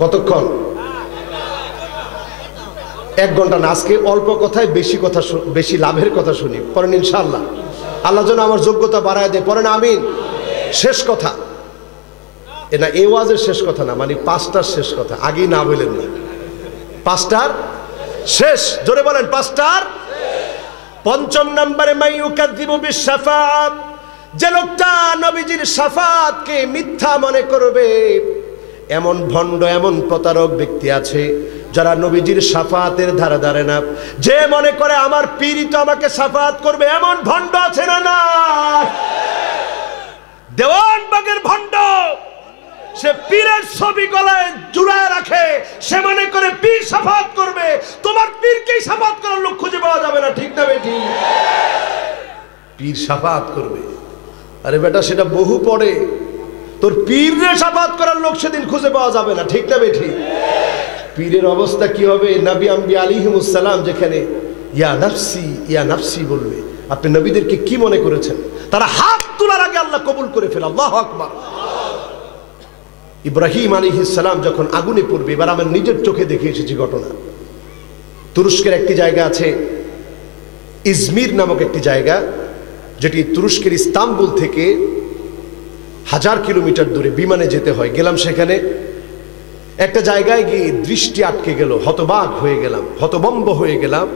কতক্ষণ? 1 ঘন্টা না, আজকে অল্প কথায় বেশি কথা, বেশি লাভের কথা শুনি, পড়েন ইনশাআল্লাহ। আল্লাহ যেন আমার যোগ্যতা বাড়ায় দেয়, পড়েন আমিন। শেষ কথা না, এই ওয়াজের শেষ কথা না, মানে 5টার শেষ কথা, আগেই না বললেন না, 5টার শেষ। জোরে বলেন 5টার। 5ম নম্বরে মাইয়ুকাযযিবু বিশ-শাফাআত, যে লোকটা নবীজির শাফাআতকে মিথ্যা মনে করবে, এমন ভণ্ড, এমন প্রতারক ব্যক্তি আছে যারা নবীজির শাফাআতের ধারে ধারে না। যে মনে করে আমার পীরই তো আমাকে শাফাআত করবে, এমন ভণ্ড আছে না? না, দেওয়ানবাগের ভণ্ড, সে পীরের ছবি গলায় ঝুলায় রাখে, সে মনে করে পীর শাফাআত করবে। তোমার পীরকেই শাফাআত করার লোক খুঁজে পাওয়া যাবে না, ঠিক না বেঠি? পীর শাফাআত করবে, আরে বেটা সেটা বহু পরে, তোর পীরের শাফাআত করার লোক সেদিন খুঁজে পাওয়া যাবে না, ঠিক না বেঠি? পীরের অবস্থা কি হবে? নবী আম্বিয়া আলাইহিমুস সালাম যেখানে ইয়া নাফসি ইয়া নাফসি বলবে, আপনি নবীদেরকে কি মনে করেছেন? তারা হাত তোলার আগে আল্লাহ কবুল করে ফেলে। আল্লাহু আকবার। ইব্রাহিম আলাইহিস সালাম যখন আগুনে পড়বে, এবার আমার নিজের চোখে দেখে এসেছি ঘটনা। তুরস্কের একটি জায়গা আছে ইজমির নামক একটি জায়গা, যেটি তুরস্কের ইস্তাম্বুল থেকে 1000 কিলোমিটার দূরে বিমানে যেতে হয়। গেলাম সেখানে, একটা জায়গায় গিয়ে দৃষ্টি আটকে গেল, হতবাক হয়ে গেলাম, হতবম্ব হয়ে গেলাম।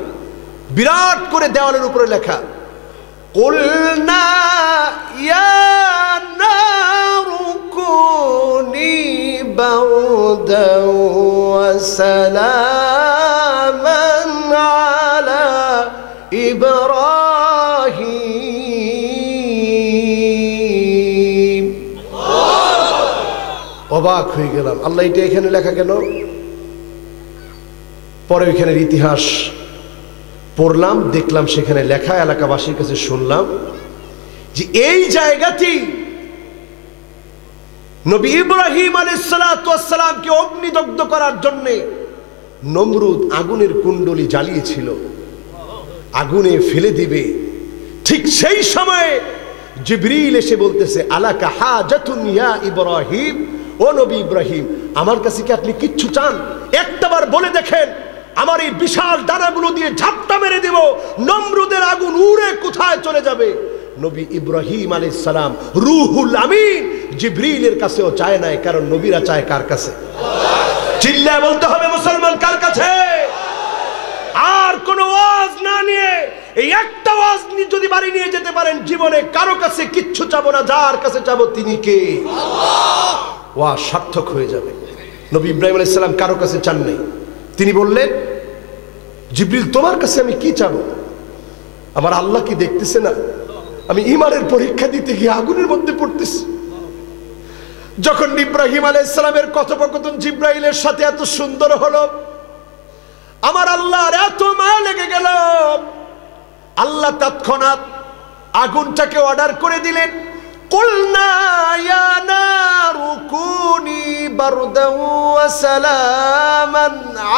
বিরাট করে দেওয়ালের উপরে লেখা কুলনা ইয়া নারু কুনি বারদান ওয়া সালামান আলা ইব্রাহিম। অবাক হয়ে গেলাম, আল্লাহ এটা এখানে লেখা কেন? পরে ওইখানের ইতিহাস পড়লাম, দেখলাম সেখানে লেখা, এলাকাবাসীর কাছে শুনলাম যে এই জায়গাটি নবী ইব্রাহিম আলাইহিস সালাতু ওয়াস সালামকে অগ্নিদগ্ধ করার জন্য নমরুদ আগুনের কুণ্ডলী জ্বালিয়েছিল, আগুনে ফেলে দিবে। ঠিক সেই সময়ে জিবরিল এসে বলতেছে আলাকা হাজাতুন ইয়া ইব্রাহিম, ও নবী ইব্রাহিম আমার কাছে কি আপনি কিচ্ছু চান? একটাবার বলে দেখেন, আমার এই বিশাল ডানাগুলো দিয়ে ঝাপটা মেরে দেব, নমরুদের আগুন উড়ে কোথায় চলে যাবে। নবী ইব্রাহিম আলাইহিস সালাম রুহুল আমিন জিবরিলের কাছেও চায় নাই, কারণ নবীরা চায় কার কাছে? চিল্লায় বলতে হবে মুসলমান, কার কাছে? আর কোন ওয়াজ না নিয়ে, এই একটা ওয়াজ যদি বাড়ি নিয়ে যেতে পারেন, জীবনে কারো কাছে কিচ্ছু চাবো না, যার কাছে চাবো তিনি কে? আল্লাহ। ওয়াজ সার্থক হয়ে যাবে। নবী ইব্রাহিম আলাইহিস সালাম কারো কাছে চান নাই। তিনি বললেন জিবরিল তোমার কাছে আমি কি চাবো? আমার আল্লাহ কি দেখতেছে না আমি ঈমানের পরীক্ষা দিতে গিয়ে আগুনের মধ্যে পড়তেছি? যখন ইব্রাহিম আলাইহিস সালামের কথোপকথন জিবরাইলের সাথে এত সুন্দর হলো, আমার আল্লাহর এত মায়া লেগে গেল, আল্লাহ তৎক্ষণাৎ আগুনটাকে অর্ডার করে দিলেন। কুলনা ইয়া নারু কুনি বারদান ওয়া সালামান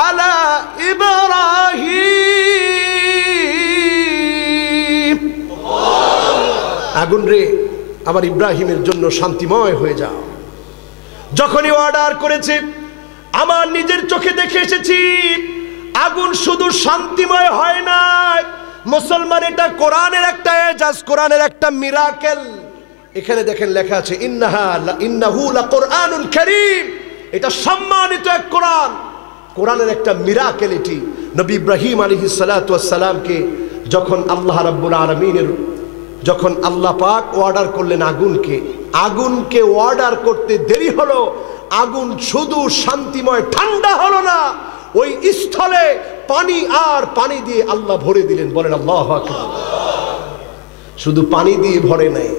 আলা ইব্রাহিম। আগুন রে আমার ইব্রাহিমের জন্য শান্তিময় হয়ে যাও। যখনই অর্ডার করেছে, আমার নিজের চোখে দেখে এসেছি, আগুন শুধু শান্তিময় হয় না মুসলমান, এটা কোরআনের একটা এজাজ, কোরআনের একটা মিরাকেল। এখানে দেখেন লেখা আছে ইন্নাহু লাকুরআনুন কারীম, এটা সম্মানিত এক কোরআন, কোরআনের একটা মিরাকেল। এটি নবী ইব্রাহিম আলাইহিস সালাতু ওয়াস সালামকে যখন আল্লাহ রাব্বুল আলামিনের যখন আল্লাহ পাক অর্ডার করলেন আগুনকে অর্ডার করতে দেরি হলো, আগুন শুধু শান্তিময় ঠান্ডা হলো না, ওই স্থলে পানি আর পানি দিয়ে আল্লাহ ভরে দিলেন। বলেন আল্লাহু আকবার। শুধু পানি দিয়ে ভরে নাই,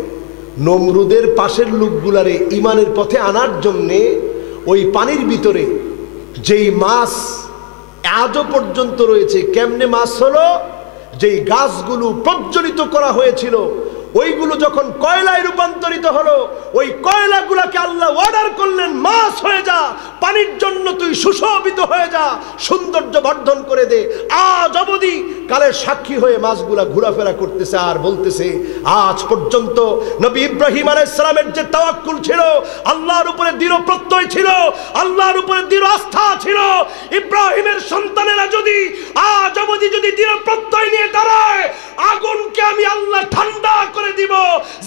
নমরুদের পাশের লোকগুলারে ইমানের পথে আনার জন্যে ওই পানির ভিতরে যেই মাছ আজও পর্যন্ত রয়েছে, কেমনে মাছ হলো, যেই গাছগুলো প্রজ্বলিত করা হয়েছিল ওইগুলো যখন কয়লায় রূপান্তরিত হলো, ওই কয়লাগুলোকে আল্লাহ অর্ডার করলেন মাছ হয়ে যা, পানির জন্য তুই সুশোভিত হয়ে যা, সৌন্দর্য বর্ধন করে দে। আজ অবধি কালের সাক্ষী হয়ে মাছগুলা ঘোরাফেরা করতেছে আর বলতেছে আজ পর্যন্ত নবী ইব্রাহিম আলাইহিস সালামের যে তাওয়াক্কুল ছিল, আল্লাহর উপরে দৃঢ় প্রত্যয় ছিল, আল্লাহর উপরে দৃঢ় আস্থা ছিল, ইব্রাহিমের সন্তানেরা যদি আজ অবধি যদি দৃঢ় প্রত্যয় নিয়ে দাঁড়ায়, আগুনকে আমি আল্লাহ ঠান্ডা করে দিব,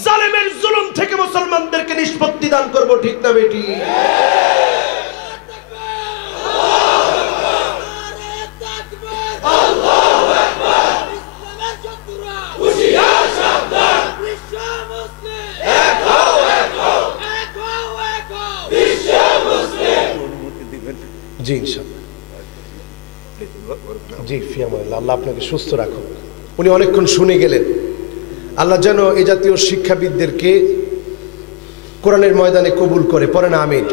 জালেমের জুলুম থেকে মুসলমানদেরকে নিষ্পত্তি দান করব। ঠিক না বেটি? জি ইনশাআল্লাহ, জি ফিয়ামাল্লাহ, আল্লাহ আপনাকে সুস্থ রাখুন। উনি অনেকক্ষণ শুনে গেলেন। আল্লাহ যেন এই জাতীয় শিক্ষাবিদদেরকে কোরআনের ময়দানে কবুল করে, পড়েন আমিন।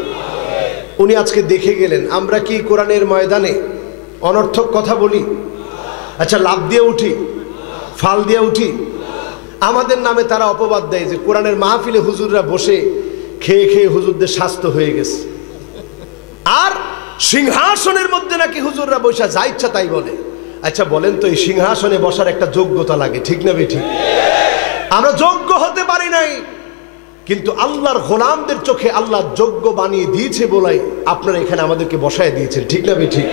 উনি আজকে দেখে গেলেন আমরা কি কোরআনের ময়দানে অনর্থক কথা বলি? আচ্ছা, লাভ দিয়ে উঠি, ফাল দিয়ে উঠি। আমাদের নামে তারা অপবাদ দেয় যে কোরআনের মাহফিলে হুজুররা বসে খেয়ে খেয়ে হুজুরদের স্বাস্থ্য হয়ে গেছে, আর সিংহাসনের মধ্যে নাকি হুজুররা বসে যা ইচ্ছা তাই বলে। আচ্ছা বলেন তো, এই সিংহাসনে বসার একটা যোগ্যতা লাগে, ঠিক না বেঠিক? আমরা যোগ্য হতে পারি নাই, কিন্তু আল্লাহর গোলামদের চোখে আল্লাহ যোগ্য বানিয়ে দিয়েছে বলাই আপনারা এখানে আমাদেরকে বসায় দিয়েছেন, ঠিক না বেঠিক?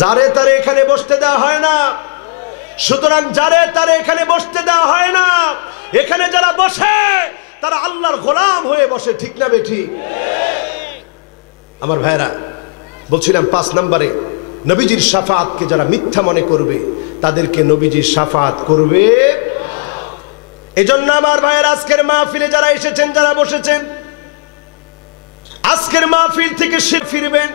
যারে তারে এখানে বসতে দেওয়া হয় না। সুতরাং যারে তারে এখানে বসতে দেওয়া হয় না, এখানে যারা বসে তারা আল্লাহর গোলাম হয়ে বসে, ঠিক না বেঠিক? আমার ভাইরা, বলছিলাম 5 নম্বরে নবীজির শাফাআতকে যারা মিথ্যা মনে করবে তাদেরকে নবীজির শাফাআত করবে। এজন্য আমার ভাইয়ের আজকের মাহফিলে যারা এসেছেন, যারা বসেছেন, আজকের মাহফিল থেকে ফিরবেন।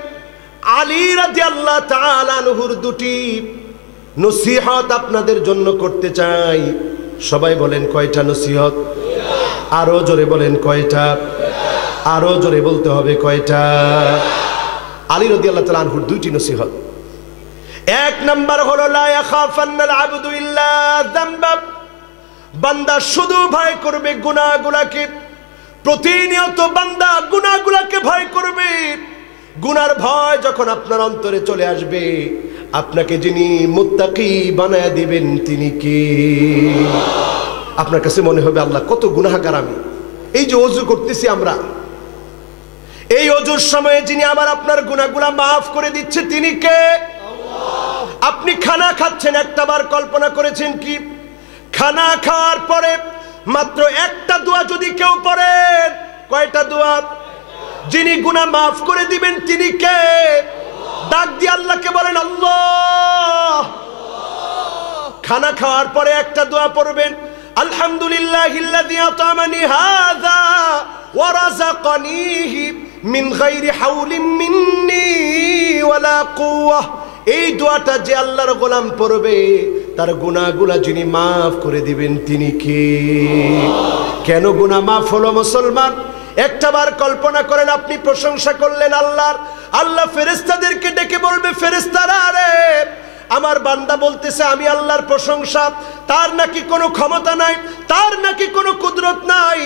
আলী রাদিয়াল্লাহু তাআলা আনহুর 2টি নসিহত আপনাদের জন্য করতে চাই। সবাই বলেন কয়টা নসিহত? আরো জোরে বলেন কয়টা? আরো জোরে বলতে হবে কয়টা? আলী রাদিয়াল্লাহু তাআলা আনহুর 2টি নসিহত। 1 নাম্বার হলো লা ইয়াখাফান্নাল আবদু ইল্লা যামবা। বান্দা শুধু ভয় করবে গুনাহগুলোকে, প্রতিনিয়ত বান্দা গুনাহগুলোকে ভয় করবে। গুনার ভয় যখন আপনার অন্তরে চলে আসবে, আপনাকে যিনি মুত্তাকি বানায়া দিবেন তিনি কে? আপনার কাছে মনে হবে আল্লাহ কত গুনাহগার আমি। এই যে ওযু করতেছি আমরা, এই ওযুর সময়ে যিনি আমার আপনার গুনাহগুলো মাফ করে দিচ্ছে তিনি কে? আপনি খানা খাচ্ছেন, একটাবার কল্পনা করেছেন কি খানা খাওয়ার পরে মাত্র একটা দোয়া যদি কেউ পড়েন? কয়টা দোয়া? যিনি গুনাহ মাফ করে দিবেন তিনি কে? ডাক দিয়ে আল্লাহকে বলেন আল্লাহ। খানা খাওয়ার পরে একটা দোয়া পড়বেন, আলহামদুলিল্লাহিল্লাযী আতামানি হাযা ওয়া রাযাকানিহি মিন গায়রি হাওলিন মিন্নি ওয়ালা কুওয়া। এই দোয়াটা যে আল্লাহর গোলাম পড়বে তার গুনাহগুলো যিনি মাফ করে দিবেন তিনি কে? কেন গুনাহ মাফ হলো মুসলমান? একটাবার কল্পনা করেন, আপনি প্রশংসা করলেন আল্লাহর, আল্লাহ ফেরেশতাদেরকে ডেকে বলবে, ফেরেশতারা রে আমার বান্দা বলতেছে আমি আল্লাহর প্রশংসা, তার নাকি কোনো ক্ষমতা নাই, তার নাকি কোনো কুদরত নাই।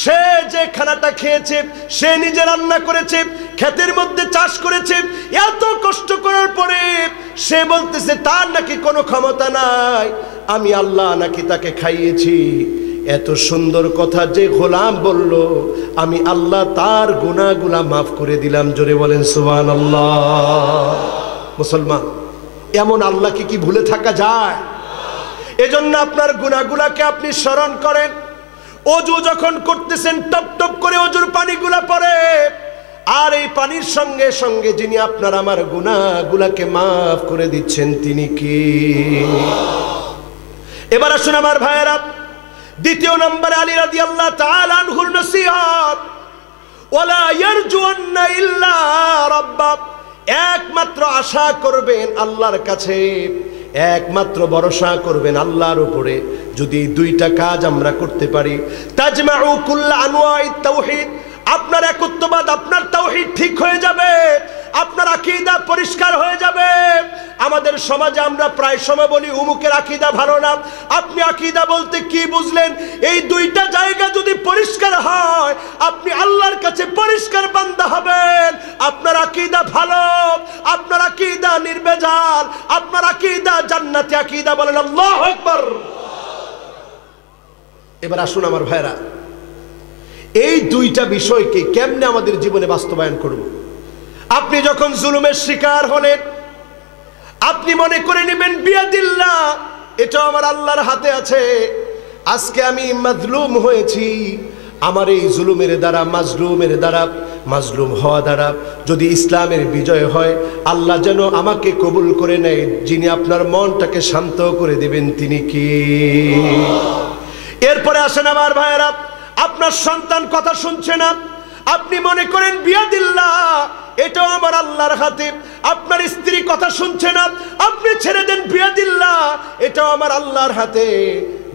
সে যে খানাটা খেয়েছে, সে নিজে রান্না করেছে, ক্ষেতের মধ্যে চাষ করেছে, এত কষ্ট করার পরে সে বলতেছে তার নাকি কোনো ক্ষমতা নাই, আমি আল্লাহ নাকি তাকে খাইয়েছি। এত সুন্দর কথা যে গোলাম বলল, আমি আল্লাহ তার গুনাহগুলা মাফ করে দিলাম। জোরে বলেন সুবহানাল্লাহ। মুসলমান, এমন আল্লাহকে কি ভুলে থাকা যায়? এজন্য আপনার গুনাহগুলাকে আপনি স্মরণ করেন। ওযু যখন করতেছেন টপ টপ করে ওযুর পানিগুলা পড়ে, আর এই পানির সঙ্গে সঙ্গে যিনি আপনার আমার গুনাহগুলোকে মাফ করে দিচ্ছেন তিনি কি? এবার আসুন আমার ভাইয়েরা, দ্বিতীয় নম্বরে আলী রাদিয়াল্লাহু তাআলা আনহুর নসিহত, ওয়ালা ইয়ারজুন্না ইল্লা রাব্বা, একমাত্র আশা করবেন আল্লাহর কাছে, একমাত্র ভরসা করবেন আল্লাহর উপরে। যদি এই দুইটা কাজ আমরা করতে পারি, তাজমাউ কুল্লা আনওয়াইত তাওহীদ, আপনার একত্ববাদ, আপনার তাওহীদ ঠিক হয়ে যাবে, আপনার আকীদা পরিষ্কার হয়ে যাবে। আমাদের সমাজে আমরা প্রায় সময় বলি উমুকের আকীদা ভালো না। আপনি আকীদা বলতে কি বুঝলেন? এই দুইটা জায়গা যদি পরিষ্কার হয়, আপনি আল্লাহর কাছে পরিষ্কার বান্দা হবেন। আপনার আকীদা ভালো, আপনার আকীদা নির্ভেজাল, আপনার আকীদা জান্নাতি আকীদা, বলেন আল্লাহু আকবার। এবার আসুন আমার ভাইরা, এই দুইটা বিষয়কে কেমনে আমাদের জীবনে বাস্তবায়ন করব? আপনি যখন জুলুমের শিকার হলেন, আপনি মনে করে নেবেন বিয়াদিল্লাহ, এটা আমার আল্লাহর হাতে আছে। আজকে আমি মাজলুম হয়েছি, আমার এই জুলুমের দ্বারা, মাজলুমের দ্বারা, মাজলুম হওয়া দ্বারা যদি ইসলামের বিজয় হয়, আল্লাহ যেন আমাকে কবুল করে নেয়। যিনি আপনার মনটাকে শান্ত করে দিবেন তিনি কি? এরপরে আসেন আমার ভাইয়েরা, আপনার সন্তান কথা শুনছে না, আপনি মনে করেন বিয়াদিল্লাহ, এটাও আমার আল্লাহর হাতে। আপনার স্ত্রী কথা শুনছে না, আপনি ছেড়ে দেন বিয়াদিল্লাহ, এটাও আমার আল্লাহর হাতে।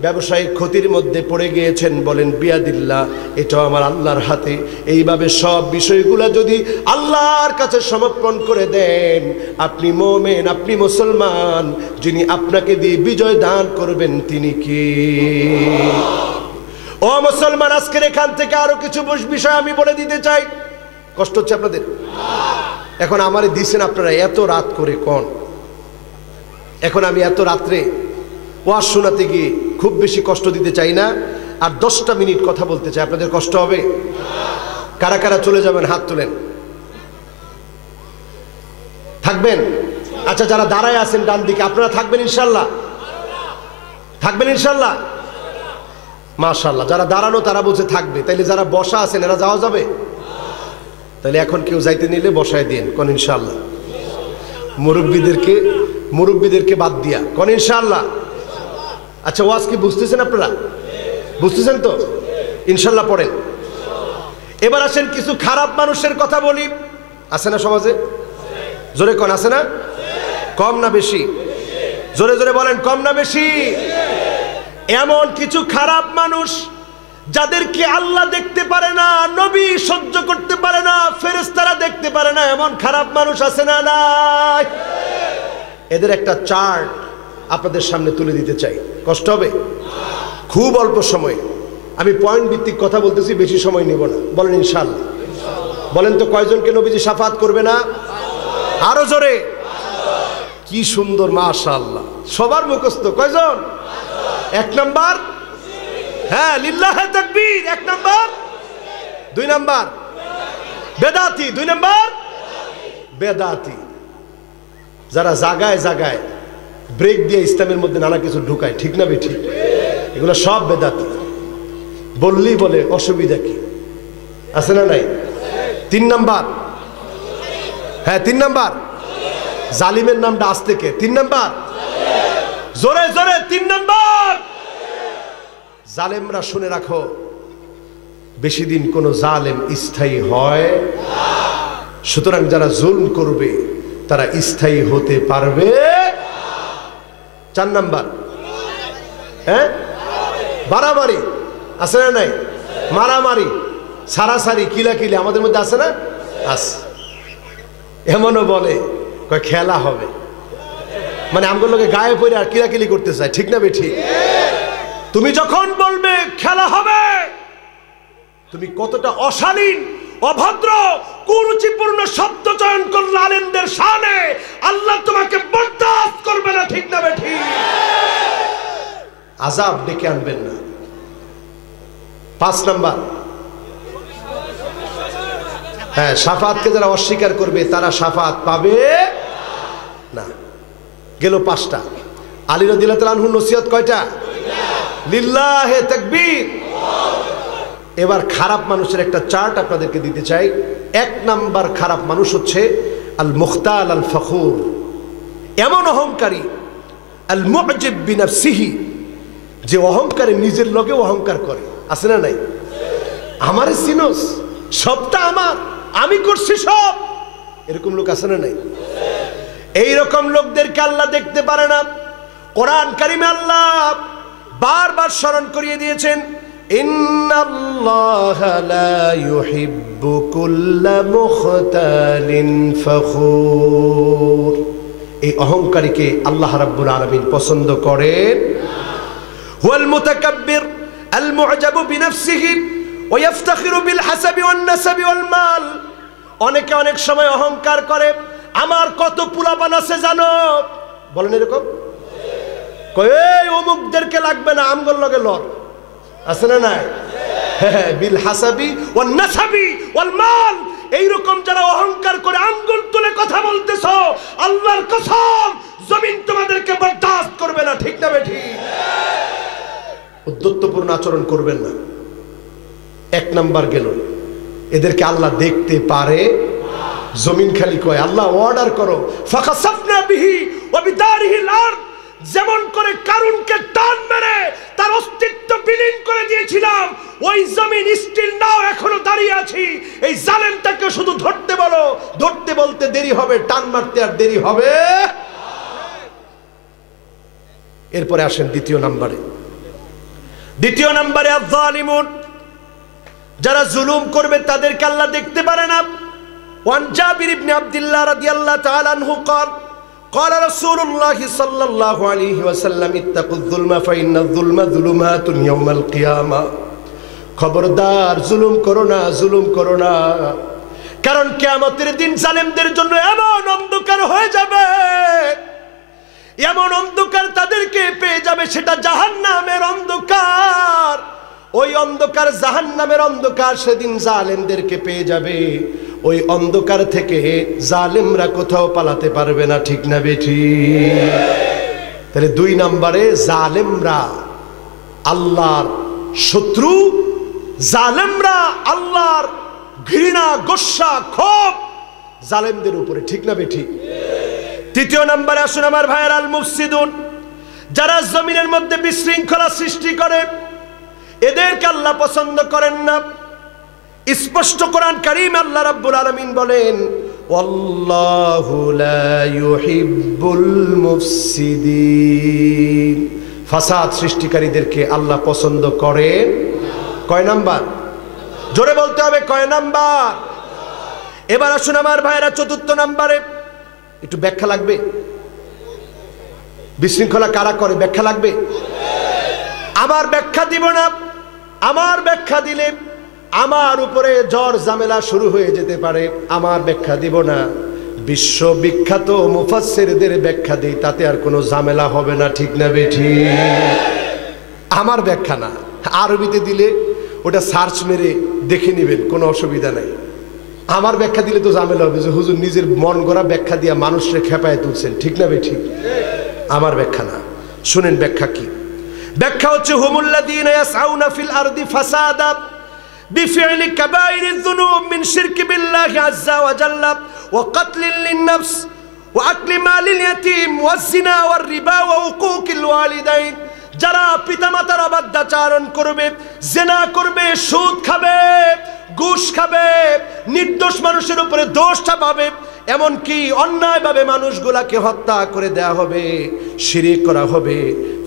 ব্যবসায়িক ক্ষতির মধ্যে পড়ে গিয়েছেন, বলেন বিয়াদিল্লাহ, এটাও আমার আল্লাহর হাতে। এইভাবে সব বিষয়গুলো যদি আল্লাহর কাছে সমর্পণ করে দেন, আপনি মুমিন, আপনি মুসলমান। যিনি আপনাকে দিয়ে বিজয় দান করবেন তিনি কি? ও মুসলমান, আজকের এখান থেকে আরো কিছু বিষয় আমি বলে দিতে চাই। কষ্ট হচ্ছে আপনাদের? এখন আমারে দিছেন আপনারা এত রাত করে কোন, এখন আমি এত রাত্রে ওয়াজ শোনাতে গিয়ে খুব বেশি কষ্ট দিতে চাই না, আর 10টা মিনিট কথা বলতে চাই। আপনাদের কষ্ট হবে? কারা কারা চলে যাবেন হাত তুলেন। থাকবেন? আচ্ছা, যারা দাঁড়ায় আছেন ডান দিকে, আপনারা থাকবেন ইনশাল্লাহ? থাকবেন ইনশাল্লাহ? মাশাআল্লাহ। যারা দাঁড়ানো তারা বলছে থাকবে, তাইলে যারা বসা আছেন এরা যাওয়া যাবে? তাহলে এখন কেউ যাইতে নিলে বসায় দিন, কোন ইনশাআল্লাহ। মুরব্বীদেরকে বাদ দিয়া কোন ইনশাআল্লাহ। আচ্ছা, ওয়াজ কি বুঝতেছেন আপনারা? বুঝতেছেন তো? ইনশাআল্লাহ পড়েন। এবার আসেন কিছু খারাপ মানুষের কথা বলি। আছে না সমাজে? জোরে কোন, আছে না? কম না বেশি? জোরে জোরে বলেন, কম না বেশি? এমন কিছু খারাপ মানুষ যাদেরকে আল্লাহ দেখতে পারে না, নবী সহ্য করতে পারে না, ফেরেশতারা দেখতে পারে না, এমন খারাপ মানুষ আছে না নাই? এদের একটা চার্ট আপনাদের সামনে তুলে দিতে চাই। কষ্ট হবে? খুব অল্প সময়, আমি পয়েন্ট ভিত্তিক কথা বলতেছি, বেশি সময় নেব না। বলেন ইনশাআল্লাহ। বলেন তো কয়জনকে নবীজি শাফাত করবে না? আরো জোরে। কি সুন্দর, মাশাআল্লাহ, সবার মুখস্থ। কয়জন? 1 নাম্বার, হ্যাঁ, লিল্লাহে তাকবীর 1 নাম্বার। 2 নাম্বার বেদাতি। 2 নাম্বার বেদাতি, যারা জায়গায় জায়গায় ব্রেক দিয়ে ইসলামের মধ্যে নানা কিছু ঢুকায়, ঠিক না বেঠিক? এগুলো সব বেদাতি। বললেই বলে অসুবিধা কি, আছে না নাই? 3 নাম্বার, হ্যাঁ 3 নাম্বার, জালিমের নামটা আজ থেকে 3 নাম্বার, জোরে জোরে 3 নাম্বার। জালেমরা শুনে রাখো, বেশি দিন কোনো জালেম স্থায়ী হয় না। সুতরাং যারা জুলম করবে তারা স্থায়ী হতে পারবে না। 4 নাম্বার, হ্যাঁ, বাড়াবাড়ি, আছে না নাই? মারামারি, সারাসারি, কিলাকিলি আমাদের মধ্যে আছে না? আছে। এমনও বলে কয় খেলা হবে, মানে আমগুলো লোকে গায়ে পড়ে আর কিলাকিলি করতে চায়, ঠিক না বেঠিক? তুমি যখন বলবে খেলা হবে, তুমি কতটা অশালীন, অভদ্র, কুরুচিপূর্ণ শব্দ চয়ন করলে আলেমদের শানে, আল্লাহ তোমাকে বরদাস্ত করবে না, ঠিক না বেঠিক? আযাব ডেকে আনবেন না। 5 নাম্বার, হ্যাঁ, শাফাতকে যারা অস্বীকার করবে তারা শাফাত পাবে না। গেল 5টা। আলী রাদিয়াল্লাহু তাআলা আনহু নসিহত কয়টা? লিল্লাহে তাকবীর। এবার খারাপ মানুষের একটা চার্ট আপনাদেরকে দিতে চাই। এক নাম্বার খারাপ মানুষ হচ্ছে আল মুখতাল আল ফখুর, এমন অহংকারী, আল মুজিব বিনাফসিহি, যে অহংকারে নিজের লগেও অহংকার করে, আছে না নাই? আমারে সিনোস, সবটা আমার, আমি করছি সব, এরকম লোক আছে না নাই? এইরকম লোকদেরকে আল্লাহ দেখতে পারে না। কোরআন কারিমে আল্লাহ বারবার স্মরণ করিয়ে দিয়েছেন, ইন্নাল্লাহা লা ইউহিব্বু কুল্লা মুখতালিন ফখুর। এই অহংকারীকে আল্লাহ রাব্বুল আলামিন পছন্দ করেন। হুয়াল মুতাকাব্বির আল মু'জাবু বিনাফসিহি ওয়া ইফতাখিরু বিল হাসাবি ওয়ান নাসাবি ওয়াল মাল। অনেকে অনেক সময় অহংকার করে, আমার কত পোলাপান আছে জানো, বলেন এরকম, কই অমুকদেরকে লাগবে না, আমগর লগে লর, আছে না নাই? বিল হাসাবি ওয়ান নাসাবি ওয়াল মাল। এইরকম যারা অহংকার করে আঙ্গুল তুলে কথা বলতেছ, আল্লাহর কসম জমিন তোমাদেরকে বরদাস্ত করবে না, ঠিক না বেঠি? উদ্ধত্তপূর্ণ আচরণ করবেন না। এক নাম্বার গেল, এদেরকে আল্লাহ দেখতে পারে। জমিন খালি কয়, আল্লাহ অর্ডার করো, ফাখাসাফনা বিহি ওয়া বিদারিহিল আরদ। যেমন করে কারুনকে টান মেরে তার অস্তিত্ব বিলীন করে দিয়েছিলাম, ওই জমিন স্টিল নাও এখনো দাঁড়িয়ে আছি। এই জালেমটাকে শুধু ধরতে বলো, ধরতে বলতে দেরি হবে, টান মারতে আর দেরি হবে। এরপরে আসেন দ্বিতীয় নাম্বারে। দ্বিতীয় নাম্বারে আয-যালিমুন, যারা জুলুম করবে তাদেরকে আল্লাহ দেখতে পারে না। ওয়ান জাবির ইবনে আব্দুল্লাহ রাদিয়াল্লাহু তাআলা আনহু قال قال رسول الله صلى الله عليه وسلم اتقوا الظلم فإن الظلم ظلمات يوم القيامة। খবরদার জুলুম করো না, জুলুম করো না, কারণ কিয়ামতের দিন জালেমদের জন্য এমন অন্ধকার হয়ে যাবে, এমন অন্ধকার তাদেরকে পেয়ে যাবে, সেটা জাহান্নামের অন্ধকার। ওই অন্ধকার জাহান্নামের অন্ধকার সেদিন জালেমদেরকে পেয়ে যাবে। ওই অন্ধকার থেকে জালেমরা কোথাও পালাতে পারবে না, ঠিক না বেঠি? তাহলে দুই নম্বরে জালেমরা আল্লাহর শত্রু, জালেমরা আল্লাহর ঘৃণা, গোসা, ক্ষোভ জালেমদের উপরে, ঠিক না বেঠি? তৃতীয় নম্বরে আসুন আমার ভাইয়ের, আল মুফসিদুন, যারা জমিনের মধ্যে বিশৃঙ্খলা সৃষ্টি করে, এদেরকে আল্লাহ পছন্দ করেন না। স্পষ্ট কোরআন কারীম আল্লাহ রাব্বুল আলামিন বলেন, ওয়াল্লাহু লা ইউহিব্বুল মুফসিদিন। ফাসাদ সৃষ্টিকারীদেরকে আল্লাহ পছন্দ করেন। কয় নাম্বার? জোরে বলতে হবে, কয় নাম্বার? এবার আসুন আমার ভাইরা চতুর্থ নাম্বারে। একটু ব্যাখ্যা লাগবে, বিশৃঙ্খলা কারা করে ব্যাখ্যা লাগবে। আমার ব্যাখ্যা দিব না, আমার ব্যাখ্যা দিলে আমার উপরে জ্বর ঝামেলা শুরু হয়ে যেতে পারে। আমার ব্যাখ্যা দিব না, বিশ্ববিখ্যাত মুফাসসিরদের ব্যাখ্যা দিই, তাতে আর কোনো ঝামেলা হবে না, ঠিক না বেঠি? আমার ব্যাখ্যা না, আরবিতে দিলে ওটা সার্চ মেরে দেখে নেবেন, কোনো অসুবিধা নাই। আমার ব্যাখ্যা দিলে তো ঝামেলা হবে যে হুজুর নিজের মন গড়া ব্যাখ্যা দিয়া মানুষকে খেপায় তুলছেন, ঠিক না বেঠি? আমার ব্যাখ্যা না, শুনেন ব্যাখ্যা কি। ব্যাখ্যা হচ্ছে, হুমুল্লাযীনা ইয়াসআউনা ফিল আরদি ফাসাদা বিফি'লি কাবাইরিয যুনুব মিন শিরকি বিল্লাহি আযজা ওয়া জাল্লা ওয়া কাতলিন লিন-নাফস ওয়া আকলি মালিল ইয়াতীম ওয়া যিনা ওয়ার রিবা ওয়া উকুকিল ওয়ালিদাইন। যারা পিতামাতার অবাধ্যাচরণ করবে, জিনা করবে, সুদ খাবে, ঘুষ খাবে, নির্দোষ মানুষের উপরে দোষ চাপাবে, এমনকি অন্যায়ভাবে মানুষগুলাকে হত্যা করে দেয়া হবে, শিরক করা হবে,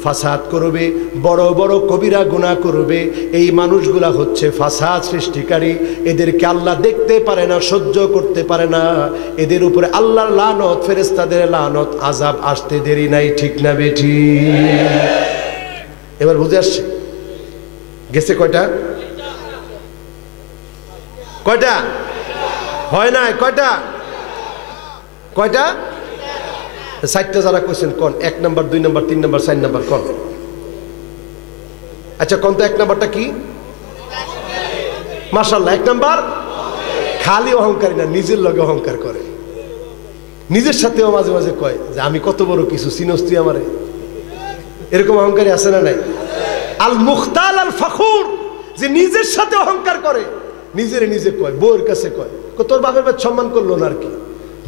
ফাসাদ করবে, বড় বড় কবিরা গুনাহ করবে, এই মানুষগুলা হচ্ছে ফাসাদ সৃষ্টিকারী। এদেরকে আল্লাহ দেখতে পারে না, সহ্য করতে পারে না। এদের উপরে আল্লাহর লানত, ফেরেশতাদের লানত, আযাব আসতে দেরি নাই, ঠিক না বেঠি? এবার বুঝে আসছে? গেছে কয়টা? কয়টা হয় নাই? কয়টা? কয়টা? 4টা যারা কোশ্চেন কোন, 1 নাম্বার, 2 নাম্বার, 3 নাম্বার, 4 নাম্বার কোন? আচ্ছা কোন তো 1 নাম্বারটা কি? মাশাআল্লাহ, 1 নাম্বার খালি অহংকারী না, নিজের লগে অহংকার করে, নিজের সাথেও মাঝে মাঝে কয় যে আমি কত বড় কিছু, চিনস তুই আমারে? এরকম অহংকারী আছে না নাই? আল মুখতাল আল ফখুর, যে নিজের সাথে অহংকার করে, নিজেরে নিজে কয়, বউয়ের কাছে কয়, তোর বাপের বাপ সম্মান করলো না আর কি,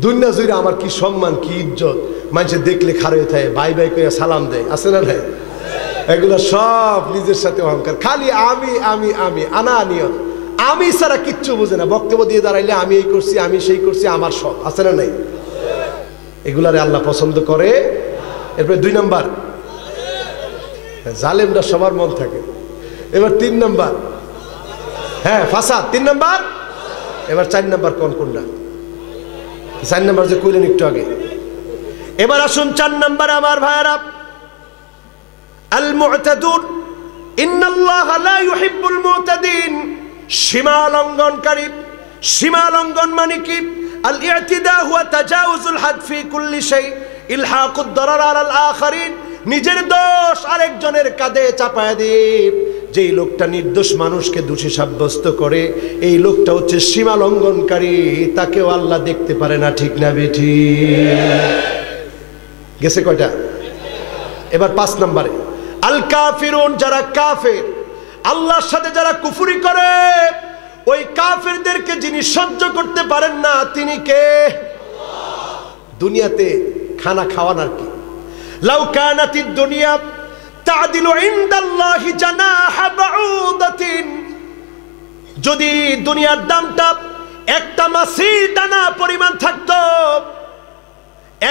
দুনিয়া জুড়ে আমার কি সম্মান কি ইজ্জত, মানুষে দেখলে খারাপ থাকে, বাই বাই করে সালাম দেয়, আছে না নাই? এগুলো সব নিজের সাথে অহংকার, খালি আমি আমি আমি আনা আনিয়ত, আমি ছাড়া কিচ্ছু বোঝে না। বক্তব্য দিয়ে দাঁড়াইলে আমি এই করছি আমি সেই করছি, আমার সব, আছে না নাই? এগুলারে আল্লাহ পছন্দ করে। এরপরে 2 নাম্বার, জালেমরা সবার মন থাকে। এবার 3 নাম্বার, হ্যাঁ ফাসাদ 3 নাম্বার। এবার 4 নাম্বার কোনটা? 4 নাম্বার যে কইলেন একটু আগে। এবার আসুন 4 নাম্বার আমার ভাইরা, আল মুতাদুন, ইন্নাল্লাহা লা ইউহিব্বুল মুতাদিন, সীমা লঙ্ঘনকারী। সীমা লঙ্ঘন মানে কি? আল ইতিদা হুয়া তাজাউজুল হাদ ফি কুল্লি শাই, ইলহাকুদ দারার আলাল আখারিন, নিজের দোষ আরেকজনের কাঁধে চাপায় দিয়ে যেই লোকটা নির্দোষ মানুষকে দোষী সাব্যস্ত করে, এই লোকটা হচ্ছে সীমা লঙ্ঘনকারী, তাকেও আল্লাহ দেখতে পারে না, ঠিক না বেঠি? গেছে কয়টা? এবার 5 নম্বরে, আল কাফিরুন, যারা কাফের, আল্লাহর সাথে যারা কুফরি করে, ওই কাফেরদেরকে যিনি সহ্য করতে পারেন না তিনি কে? দুনিয়াতে খানা খাওয়ান আর কি। লাউ কানাতিদ দুনিয়া তাদিলু ইনদাল্লাহি জানাহা বাউদাতিন, যদি দুনিয়ার দামটা একটা মাছির দানা পরিমাণ থাকতো,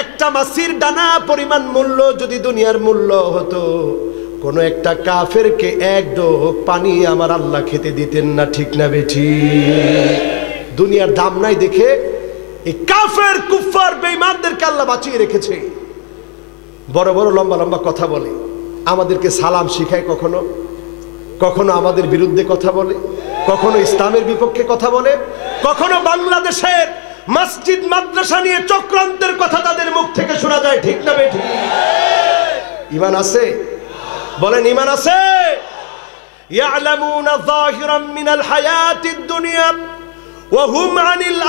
একটা মাছির দানা পরিমাণ মূল্য যদি দুনিয়ার মূল্য হতো, কোন একটা কাফেরকে এক ঢোক পানি আমার আল্লাহ খেতে দিতেন না, ঠিক না বেঠি? দুনিয়ার দাম নাই দেখে এই কাফের কুফার বেঈমানদেরকে আল্লাহ বাঁচিয়ে রেখেছে। বড় বড় লম্বা লম্বা কথা বলে, আমাদেরকে সালাম শিখায়, কখনো কখনো আমাদের বিরুদ্ধে কথা বলে, কখনো ইসলামের বিপক্ষে কথা বলে, কখনো বাংলাদেশের মসজিদ মাদ্রাসা নিয়ে চক্রান্তের কথা তাদের মুখ থেকে শোনা যায়, ঠিক না বেঠি? ঈমান আছে? বলেন ঈমান আছে? ইয়ালামুনা যাহিরাম মিনাল হায়াতিদ দুনিয়া ওয়া হুম আনিল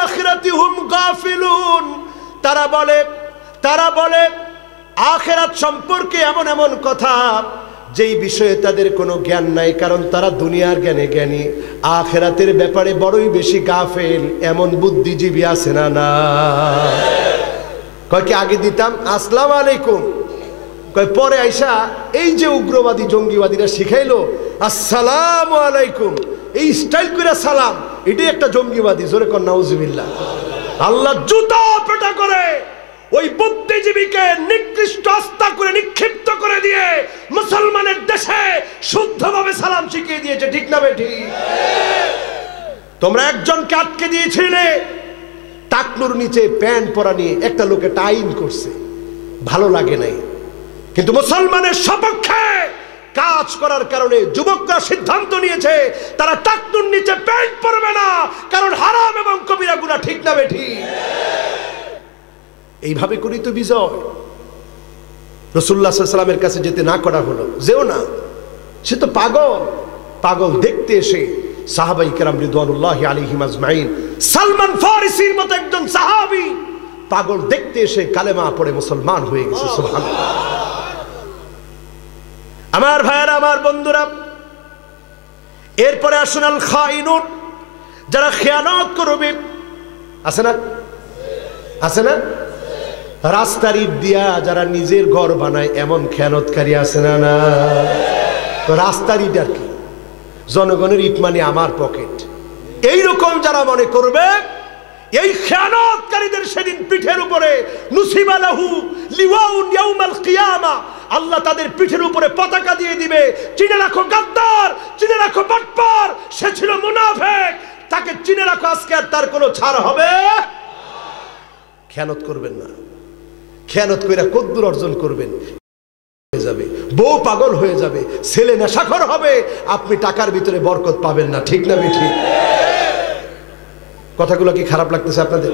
আখিরাতি হুম গাফিলুন। তারা বলে আখিরাত সম্পর্কে এমন এমন কথা যেই বিষয়ে তাদের কোনো জ্ঞান নাই, কারণ তারা দুনিয়ার জ্ঞানে জ্ঞানী, আখিরাতের ব্যাপারে বড়ই বেশি গাফেল। এমন বুদ্ধিজীবী আছে না? না। কয় কি আগে দিতাম আসসালামু আলাইকুম, কয় পরে আইসা এই যে উগ্রবাদী জঙ্গিবাদীরা শিখাইলো আসসালামু আলাইকুম, এই স্টাইল করে সালাম, এটাই একটা জঙ্গিবাদী। জোরে কর নাউজুবিল্লাহ। আল্লাহ জুতা পেটা করে ওই বুদ্ধিজীবীকে নিকৃষ্ট আস্থা করে নিক্ষিপ্ত করে দিয়ে মুসলমানের দেশে শুদ্ধভাবে সালাম শিখিয়ে দিয়েছে, ঠিক না বেঠি? তোমরা একজনকে আটকে দিয়েছিলে টাকনুর নিচে প্যান্ট পরা নিয়ে, একটা লোকে টাইম করছে, ভালো লাগে নাই, কিন্তু মুসলমানের সপক্ষে কাজ করার কারণে যুবকরা সিদ্ধান্ত নিয়েছে তারা টাকনুর নিচে প্যান্ট পরবে না, কারণ হারাম এবং কবিরা গুনাহ, ঠিক না বেঠি? এইভাবে করি তো বিজয়। রাসূলুল্লাহ সাল্লাল্লাহু আলাইহি ওয়াসাল্লামের কাছে যেতে না করা হলো, যেও না, সে তো পাগল দেখতে এসে সাহাবায়ে কেরাম রিদওয়ানুল্লাহি আলাইহিম আজমাইন, সালমান ফারিসির মতো একজন সাহাবী পাগল দেখতে এসে কালেমা পড়ে মুসলমান হয়ে গেছে। সুবহানাল্লাহ। আমার ভাইয়েরা, আমার বন্ধুরা, এরপরে আসুন আল খাইনুন, যারা খেয়ানত করবে। আছে না? আছে না? রাস্তার ইট দিয়া যারা নিজের ঘর বানায়, এমন খেয়ানতকারী আছে না? না। রাস্তার ইট আর কি, জনগণের ইট মানে আমার পকেট, এইরকম যারা মনে করবে, এই খেয়ানতকারীদের সেদিন পিঠের উপরে নুসিবা লাহু লিওয়াউন ইয়াউমাল কিয়ামা, আল্লাহ তাদের পিঠের উপরে পতাকা দিয়ে দিবে। চিনে রাখো গাদ্দার, চিনে রাখো বাটপার, সে ছিল মুনাফিক, তাকে চিনে রাখো, আজকে আর তার কোনো ছাড় হবে। খেয়ানত করবেন না। খেয়ানত কইরা কদ্দুর অর্জন করবেন, হয়ে যাবে, বউ পাগল হয়ে যাবে, ছেলে নেশাখোর হবে, আপনি টাকার ভিতরে বরকত পাবেন না, ঠিক না বেঠি? কথাগুলো কি খারাপ লাগতেছে আপনাদের?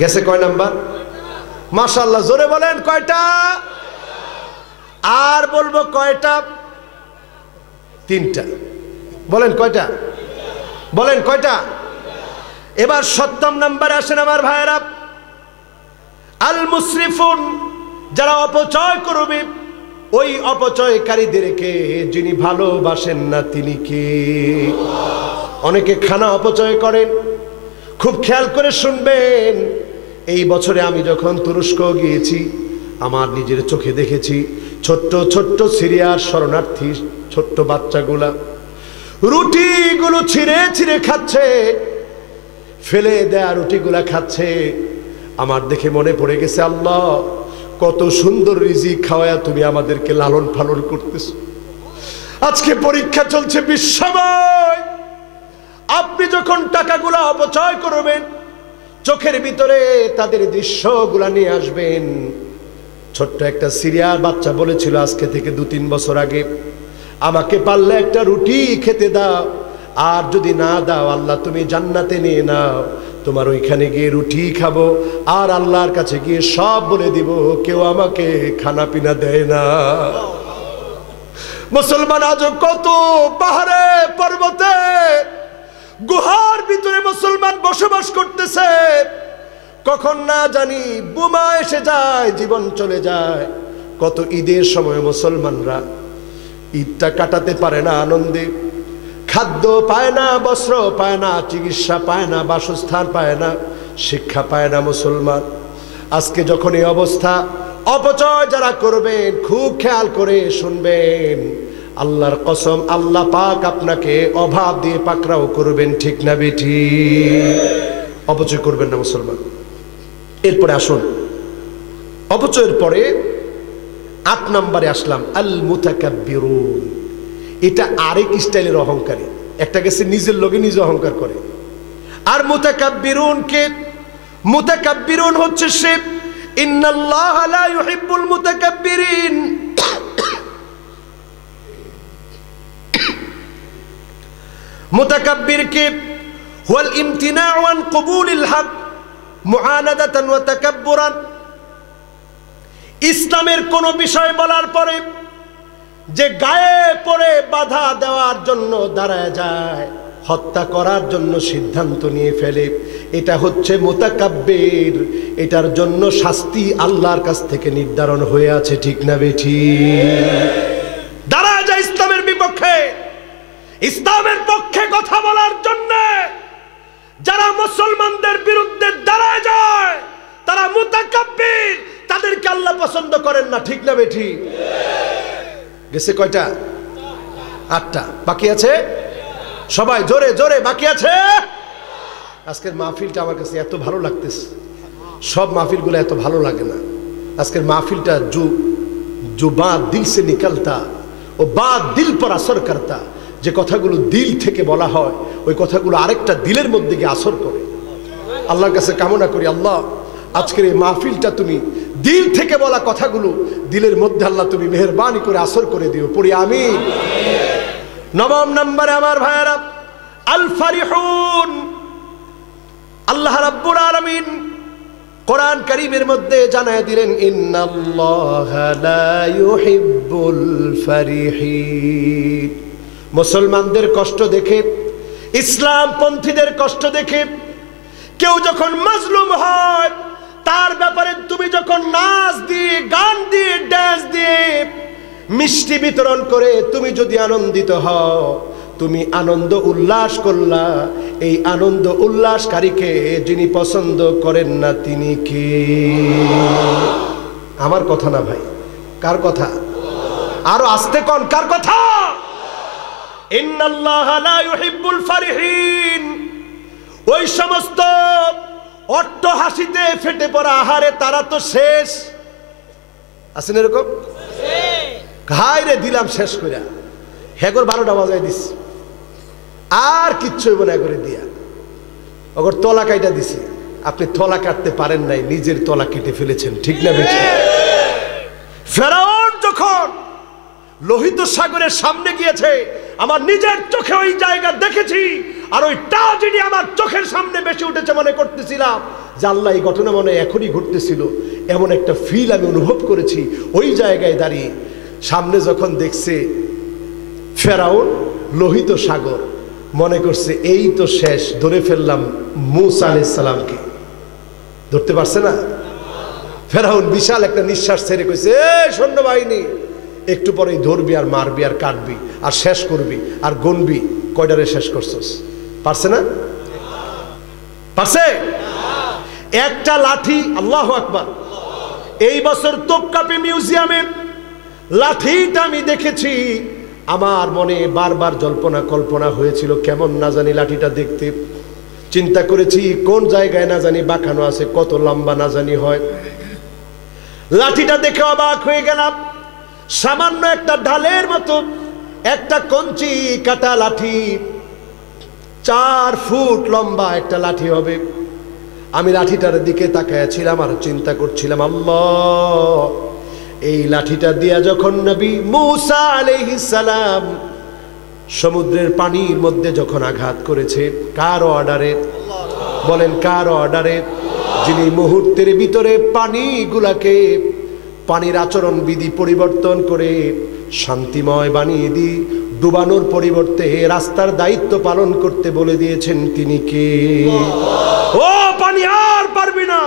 গেছে কয় নাম্বার? মাশাআল্লাহ, জোরে বলেন কয়টা? আর বলবো কয়টা? 3টা। বলেন কয়টা? বলেন কয়টা? এবার 7ম নাম্বারে আসেন আমার ভাইয়েরা, আল মুসরিফুন, যারা অপচয় করবে। ওই অপচয়কারীদেরকে যিনি ভালোবাসেন না তিনি কে? অনেকে খানা অপচয় করেন। খুব খেয়াল করে শুনবেন, এই বছরে আমি যখন তুরস্ক গিয়েছি আমার নিজের চোখে দেখেছি ছোট্ট ছোট্ট সিরিয়ার শরণার্থী ছোট্ট বাচ্চাগুলা রুটিগুলো ছিঁড়ে ছিঁড়ে খাচ্ছে, ফেলে দেয়া রুটিগুলা খাচ্ছে। আমার দেখে মনে পড়ে গেছে, আল্লাহ কত সুন্দর রিজিক খাওয়ায়া তুমি আমাদেরকে লালন পালন করতেছো। আজকে পরীক্ষা চলছে বিশ্বময়, আপনি যখন টাকাগুলো অপচয় করবেন চোখের ভিতরে তাদের দৃশ্যগুলা নিয়ে আসবেন। ছোট্ট একটা সিরিয়ার বাচ্চা বলেছিল আজকে থেকে 2-3 বছর আগে, আমাকে পারলে একটা রুটি খেতে দাও, আর যদি না দাও আল্লাহ তুমি জান্নাতে নিয়ে নাও, তোমার ওইখানে গিয়ে রুটি খাবো আর আল্লাহর কাছে গিয়ে সব বলে দিব কেউ আমাকে খানা পিনা দেয় না। মুসলমান আজ কত পাহাড়ে পর্বতে গুহার ভিতরে মুসলমান বসবাস করতেছে, কখন না জানি বোমা এসে যায়, জীবন চলে যায়। কত ঈদের সময় মুসলমানরা ঈদটা কাটাতে পারে না আনন্দে, খাদ্য পায় না, বস্ত্র পায় না, চিকিৎসা পায় না, বাসস্থান পায় না, শিক্ষা পায় না মুসলমান। আজকে যখন এই অবস্থা, অপচয় যারা করবেন খুব খেয়াল করে শুনবেন, আল্লাহর কসম আল্লাহ পাক আপনাকে অভাব দিয়ে পাকড়াও করবেন, ঠিক না বেঠি? অপচয় করবেন না মুসলমান। এরপরে আসুন, অপচয়ের পরে 8 নম্বরে আসলাম, আল মুতাকাব্বিরুন। এটা আরেক স্টাইলের অহংকারী। একটা গেছে নিজের লোকে নিজে অহংকার করে, আর মুতাকাব্বিরুন হচ্ছে সে ইন্নাল্লাহ লা ইউহিব্বুল মুতাকাব্বিরিন। মুতাকাব্বির কে হুয়াল ইমতিনাউ আন কবুলিল হক মুআনাদাতান ওয়া তাকাব্বুরান। ইসলামের কোন বিষয় বলার পরে যে গায়ে পড়ে বাধা দেওয়ার জন্য দাঁড়ায় যায়, হত্যা করার জন্য সিদ্ধান্ত নিয়ে ফেলে, এটা হচ্ছে মুতাকাব্বির। এটার জন্য শাস্তি আল্লাহর কাছ থেকে নির্ধারণ হয়ে আছে, ঠিক না বেঠি? দাঁড়ায় যায় ইসলামের বিপক্ষে, ইসলামের পক্ষে কথা বলার জন্য যারা মুসলমানদের বিরুদ্ধে দাঁড়ায় যায় তারা মুতাকাব্বির, তাদেরকে আল্লাহ পছন্দ করেন না, ঠিক না বেঠি? গেছে কয়টা? 8টা। বাকি আছে সবাই জোরে জোরে, বাকি আছে। আজকের মাহফিলটা আমার কাছে এত ভালো লাগতেছে, সব মাহফিলগুলো এত ভালো লাগে না। আজকের মাহফিলটা जो बात दिल से निकलता ও বাত দিল পর আসর করতা, যে কথাগুলো দিল থেকে বলা হয় ওই কথাগুলো আরেকটা দিলের মধ্যে গিয়ে আসর করে। আল্লাহর কাছে কামনা করি, আল্লাহ আজকের এই মাহফিলটা তুমি দিল থেকে বলা কথাগুলো দিলের মধ্যে আল্লাহ তুমি মেহেরবানি করে আসর করে দিও, পড়ি আমিন। 9 নম্বরে আমার ভাইয়েরা, আল ফারিহুন। আল্লাহ রাব্বুল আলামিন কোরআন কারীমের মধ্যে জানায় দিলেন, ইন্নাল্লাহা লা ইউহিব্বুল ফারিহিন। মুসলমানদের কষ্ট দেখে, ইসলাম পন্থীদের কষ্ট দেখে কেউ যখন মাজলুম হয় তার ব্যাপারে তুমি যখন নাচ দিয়ে, গান দিয়ে, ড্যান্স দিয়ে, মিষ্টি বিতরণ করে তুমি যদি আনন্দিত হও, তুমি আনন্দ উল্লাস করলা, এই আনন্দ উল্লাসকারীকে যিনি পছন্দ করেন না তিনি কে? আমার কথা না ভাই, কার কথা? আরো আস্তে কোন, কার কথা? ইন্নাল্লাহা লা ইউহিব্বুল ফারিহিন। ওই সমস্ত অট্ট হাসিতে ফেটে পড়া আহারে তারা তো শেষ। আছেন এরকম? হায় রে দিলাম শেষ করে, হেগর 12টা বাজায় দিস, আর কিচ্ছু হইব না করে দিয়া, ওগর তলা কাইটা দিছি। আপনি তলা কাটতে পারেন নাই, নিজের তলা কেটে ফেলেছেন, ঠিক না বেঠি? ফেরাউন যখন লোহিত সাগরের সামনে গিয়েছে, আমার নিজের চোখে ওই জায়গা দেখেছি, আর ওই ট্র্যাজেডি আমার চোখের সামনে বেশি উঠেছে, মনে করতেছিলাম যে আল্লাহ এই ঘটনা মনে এখনই ঘটতেছিল, এমন একটা ফিল আমি অনুভব করেছি ওই জায়গায় দাঁড়িয়ে। সামনে যখন দেখছে ফেরাউন লোহিত সাগর, মনে করছে এই তো শেষ, ধরে ফেললাম মূসা আলাইহিস সালামকে। ধরতে পারছে না। ফেরাউন বিশাল একটা নিঃশ্বাস ছেড়ে কইছে, এই সৈন্যবাহিনী একটু পরেই ধরবি আর মারবি আর কাটবি আর শেষ করবি আর গনবি, কয়টারে শেষ করছস? পারছে না? পারছে? একটা লাঠি, আল্লাহু আকবার। এই বছর তোপকাপি মিউজিয়ামে লাঠিটা আমি দেখেছি, আমার মনে বারবার জল্পনা কল্পনা হয়েছিল কেমন না জানি লাঠিটা দেখতে। চিন্তা করেছি কোন জায়গায় না জানি বাঁকানো আছে, কত লম্বা না জানি হয়। লাঠিটা দেখে অবাক হয়ে গেলাম। সামান্য একটা ঢালের মতো একটা কঞ্চি কাটা লাঠি, 4 ফুট লম্বা একটা লাঠি হবে। আমি লাঠিটার দিকে তাকায়াছিলাম আর চিন্তা করছিলাম, আল্লাহ, এই লাঠিটা দিয়া যখন নবী মূসা আলাইহিস সালাম সমুদ্রের পানির মধ্যে যখন আঘাত করেছে, কার অর্ডারে? বলেন কার অর্ডারে? যিনি মুহূর্তের ভিতরে পানিগুলাকে, পানির আচরণ বিধি পরিবর্তন করে শান্তিময় বানিয়ে দিয়ে ডুবানোর পরিবর্তে রাস্তার দায়িত্ব পালন করতে বলে দিয়েছেন, তিনি কে? ও পানি, আর পারবি না,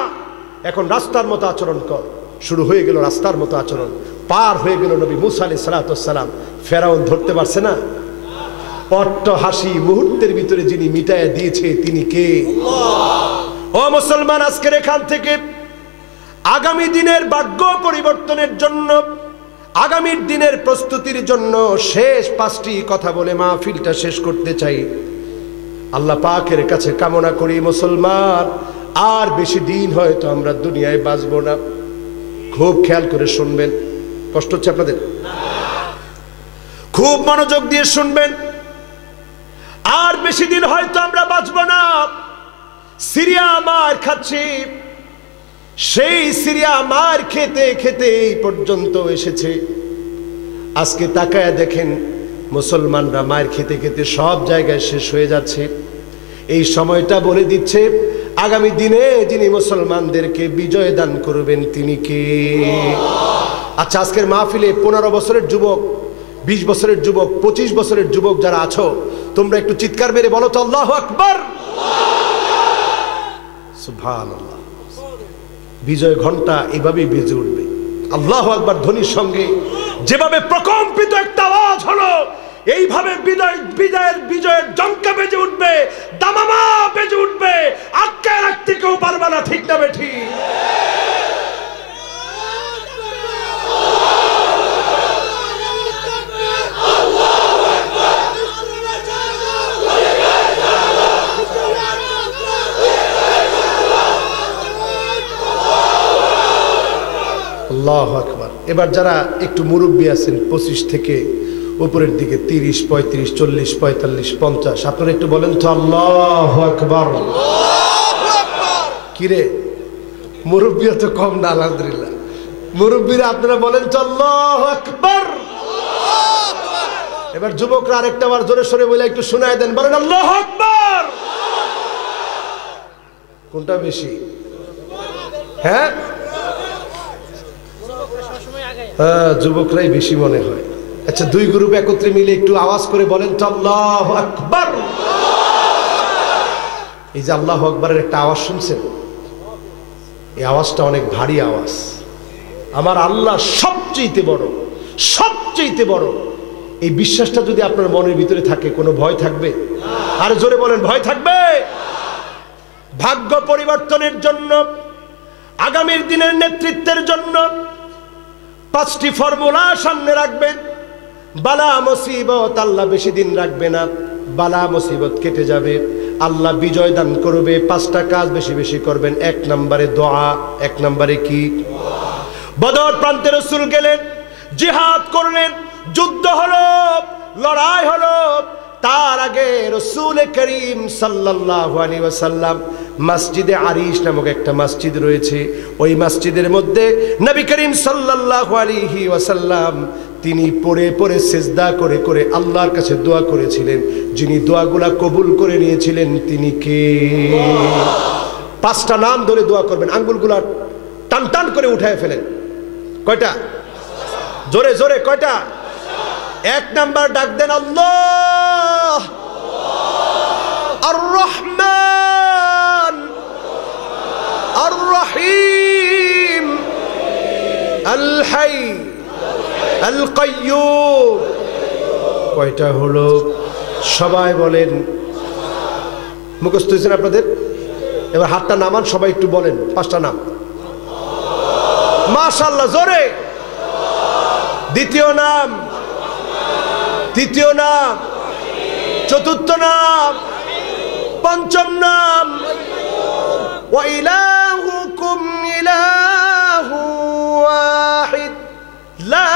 এখন রাস্তার মতো আচরণ কর। শুরু হয়ে গেল রাস্তার মতো আচরণ, পার হয়ে গেল নবী মূসা আলাইহিস সালাম। ফেরাউন ধরতে পারছে না। অট্ট হাসি মুহূর্তের ভিতরে যিনি মিটাইয়া দিয়েছে, তিনি কে? ও মুসলমান, আজকের এখান থেকে আগামী দিনের ভাগ্য পরিবর্তনের জন্য, আগামীর দিনের প্রস্তুতির জন্য শেষ 5টি কথা বলে মাহফিলটা শেষ করতে চাই। আল্লাহ পাকের কাছে কামনা করি, মুসলমান, আর বেশি দিন হয়তো আমরা দুনিয়ায় বাঁচব না। খুব খেয়াল করে শুনবেন, কষ্ট হচ্ছে আপনাদের? খুব মনোযোগ দিয়ে শুনবেন। আর বেশি দিন হয়তো আমরা বাঁচব না। সিরিয়া মার খাচ্ছি, সেই সিরিয়া মার খেতে খেতে এই পর্যন্ত এসেছে। আজকে তাকায় দেখেন, মুসলমানরা মার খেতে খেতে সব জায়গায় শেষ হয়ে যাচ্ছে। এই সময়টা বলে দিচ্ছে আগামী দিনে যিনি মুসলমানদেরকে বিজয় দান করবেন, তিনি কে? আচ্ছা, আজকের মাহফিলে 15 বছরের যুবক, 20 বছরের যুবক, 25 বছরের যুবক যারা আছো, তোমরা একটু চিৎকার মেরে বলো তো আল্লাহু আকবার, সুবহানাল্লাহ। বিজয় ঘন্টা এভাবেই বেজে উঠবে। আল্লাহু আকবার ধ্বনির সঙ্গে যেভাবে প্রকম্পিত একটা আওয়াজ হলো, এইভাবে বিজয়ের জঙ্কা বেজে উঠবে, দামামা বেজে উঠবে, আটকে রাখতে কেউ পারবে না। ঠিক না বেঠি? আল্লাহু আকবার। এবার যারা একটু মুরব্বী আছেন, 25 থেকে উপরের দিকে, 30, 35, 40, 45, 50, আপনারা একটু বলেন তো আল্লাহু আকবার। কিরে, মুরব্বী তো কম না? আলহামদুলিল্লাহ। মুরব্বীরা আপনারা বলেন তো আল্লাহু আকবার। এবার যুবকরা আরেকটা বার জোরে সরে বলে একটু শোনায় দেন, বলেন আল্লাহু আকবার। কোনটা বেশি? হ্যাঁ, যুবকরাই বেশি মনে হয়। আচ্ছা, 2 গ্রুপ একত্রে মিলে একটু আওয়াজ করে বলেন তো আল্লাহু আকবার। এই যে আল্লাহু আকবারের একটা আওয়াজ শুনছেন, এই আওয়াজটা অনেক ভারী আওয়াজ। আমার আল্লাহ সবচেয়ে বড়, সবচেয়ে বড়। এই বিশ্বাসটা যদি আপনার মনের ভিতরে থাকে, কোনো ভয় থাকবে? আর জোরে বলেন, ভয় থাকবে? ভাগ্য পরিবর্তনের জন্য, আগামীর দিনের নেতৃত্বের জন্য 5টি ফর্মুলা সামনে রাখবেন। বালা মুসিবত আল্লাহ বেশি দিন রাখবে না, বালা মুসিবত কেটে যাবে, আল্লাহ বিজয় দান করবে। 5টা কাজ বেশি বেশি করবেন। 1 নম্বরে দোয়া। 1 নম্বরে কি? বদর প্রান্তে রাসূল গেলেন, জিহাদ করলেন, যুদ্ধ হলো, লড়াই হলো। তার আগে রাসূল করিম সাল্লাল্লাহু আলাইহি ওয়াসাল্লাম মসজিদে আরিশ নামক একটা মসজিদ রয়েছে, ওই মসজিদের মধ্যে নবী করিম সাল্লাল্লাহু আলাইহি ওয়াসাল্লাম তিনি পড়ে পড়ে সিজদা করে করে আল্লাহর কাছে দোয়া করেছিলেন। যিনি দোয়াগুলা কবুল করে নিয়েছিলেন, তিনি কে? 5টা নাম ধরে দোয়া করবেন, আঙ্গুলগুলা টান টান করে উঠায় ফেলেন। কয়টা? জোরে জোরে কয়টা? 1 নাম্বার ডাক দেন আল্লাহ, আর রহমান, আর রহিম, আল হাই, আল কাইয়ুম। কয়টা হলো? সবাই বলেন মুখস্থ হয়েছেন আপনাদের? এবার হাতটা নামান, সবাই একটু বলেন 5টা নাম। মাশাআল্লাহ, জোরে। দ্বিতীয় নাম, তৃতীয় নাম, চতুর্থ নাম, পঞ্চম নাম। ওয়া ইলাহুকুম ইলাহু ওয়াহিদ লা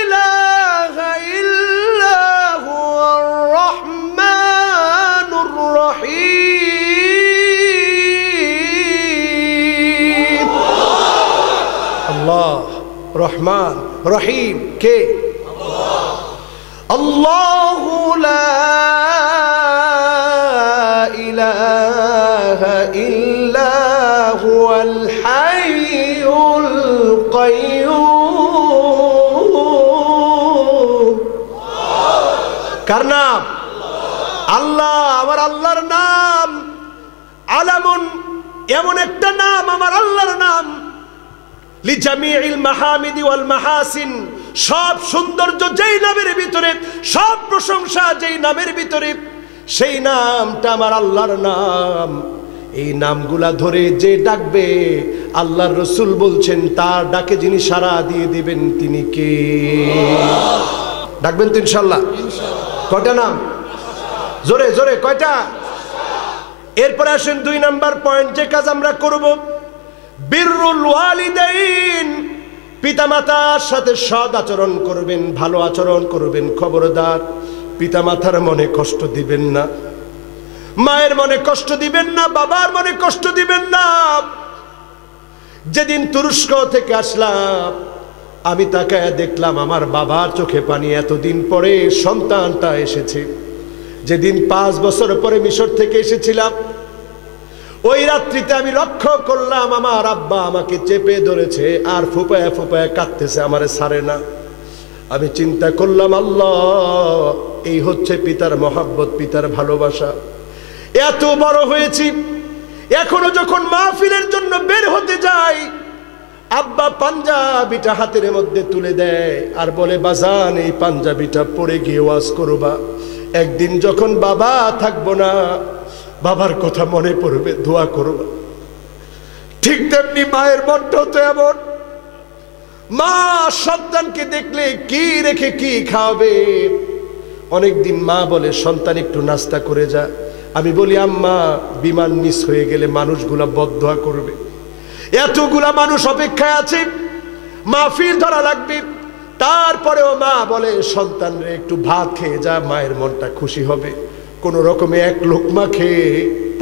ইলাহা ইল্লা হুয়ার রহমানুর রহিম। আল্লাহ রহমান রহিম কে? আল্লাহু লা ইলাহা ইল্লা হুয়াল হাইয়ুল কাইয়্যুম। কার নাম? আল্লাহ। আমার আল্লাহর নাম আলামুন, এমন একটা নাম আমার আল্লাহর নাম, লিজামিইল মাহামিদি ওয়াল মাহাসিন, সব সৌন্দর্য যেই নামের ভিতরে, সব প্রশংসা যেই নামের ভিতরে, সেই নামটা আমার আল্লাহর নাম। এই নামগুলা ধরে যে ডাকবে, আল্লাহর রাসূল বলছেন তার ডাকে যিনি সাড়া দিয়ে দিবেন তিনি কে? ডাকবেন তো ইনশাআল্লাহ? কয়টা নাম? জোরে জোরে কয়টা? এরপরে আসেন 2 নাম্বার পয়েন্ট, যে কাজ আমরা করব, বিররুল ওয়ালিদাইন, পিতামাতার সাথে সৎ আচরণ করবেন, ভালো আচরণ করবেন। খবরদার পিতামাতার মনে কষ্ট দিবেন না, মায়ের মনে কষ্ট দিবেন না, বাবার মনে কষ্ট দিবেন না। যেদিন তুরস্ক থেকে আসলাম, আমি তাকায় দেখলাম আমার বাবার চোখে পানি, এতদিন পরে সন্তানটা এসেছে। যেদিন 5 বছর পরে মিশর থেকে এসেছিলাম, ওই রাত্রিতে আমি লক্ষ্য করলাম আমার আব্বা আমাকে চেপে ধরেছে আর ফুপায়া ফুপায়া কাঁদতেছে, আমারে ছাড়ে না। আমি চিন্তা করলাম, আল্লাহ, এই হচ্ছে পিতার মহব্বত, পিতার ভালোবাসা। এত বড় হয়েছি, এখনো যখন মাহফিলের জন্য বের হতে যাই, আব্বা পাঞ্জাবিটা হাতের মধ্যে তুলে দেয় আর বলে, বাজান এই পাঞ্জাবিটা পরে গিয়ে ওয়াজ করবা, একদিন যখন বাবা থাকবো না, বাবার কথা মনে পড়বে, দোয়া করবা। ঠিক তেমনি মায়ের মনটাও তো এমন, মা সন্তানকে দেখলে কি রেখে কি খাওয়াবে। অনেকদিন মা বলে, সন্তান একটু নাস্তা করে যা। আমি বলি, আম্মা বিমান মিস হয়ে গেলে মানুষগুলা বদদোয়া করবে, এতগুলা মানুষ অপেক্ষায় আছে, মাহফিল ধরা লাগবে। তারপরেও মা বলে, সন্তান রে একটু ভাত খেয়ে যা, মায়ের মনটা খুশি হবে। কোন রকমে এক লোকমা খেয়ে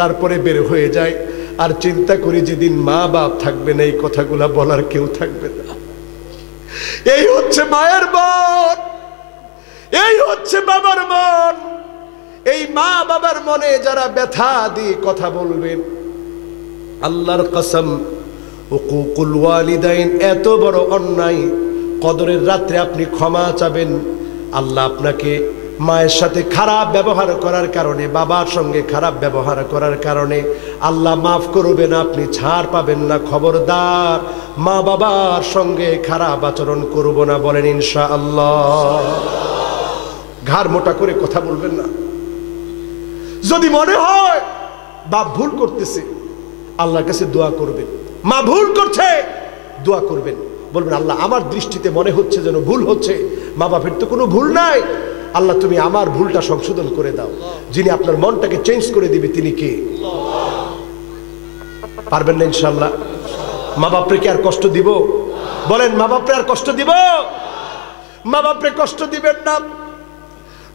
তারপরে বের হয়ে যায়। আর চিন্তা করি, যেদিন মা বাপ থাকবে না, এই কথাগুলা বলার কেউ থাকবে না। এই হচ্ছে মায়ের মন, এই হচ্ছে বাবার মন। এই মা বাবার মনে যারা ব্যথা দিয়ে কথা বলবেন, আল্লাহর কসম, উকুকুল ওয়ালিদাইন এত বড় অন্যায়। কদরের রাত্রে আপনি ক্ষমা চাবেন, আল্লাহ আপনাকে মায়ের সাথে খারাপ ব্যবহার করার কারণে, বাবার সঙ্গে খারাপ ব্যবহার করার কারণে আল্লাহ মাফ করবেন, আপনি ছাড় পাবেন না। খবরদার মা বাবার সঙ্গে খারাপ আচরণ করব না, বলেন ইনশাআল্লাহ। ঘাড় মোটা করে কথা বলবেন না। যদি মনে হয় বাপ ভুল করতেছে, আল্লাহর কাছে দোয়া করবেন। মা ভুল করছে, দোয়া করবেন, বলবেন, আল্লাহ আমার দৃষ্টিতে মনে হচ্ছে যেন ভুল হচ্ছে, মা বাপের তো কোনো ভুল নাই, আল্লাহ তুমি আমার ভুলটা সংশোধন করে দাও। যিনি আপনার মনটাকে চেঞ্জ করে দিবে তিনি কে? পারবেন না ইনশাআল্লাহ? মা বাপরে কি আর কষ্ট দিব? বলেন, মা বাপরে আর কষ্ট দিব? মা বাপরে কষ্ট দিবেন না।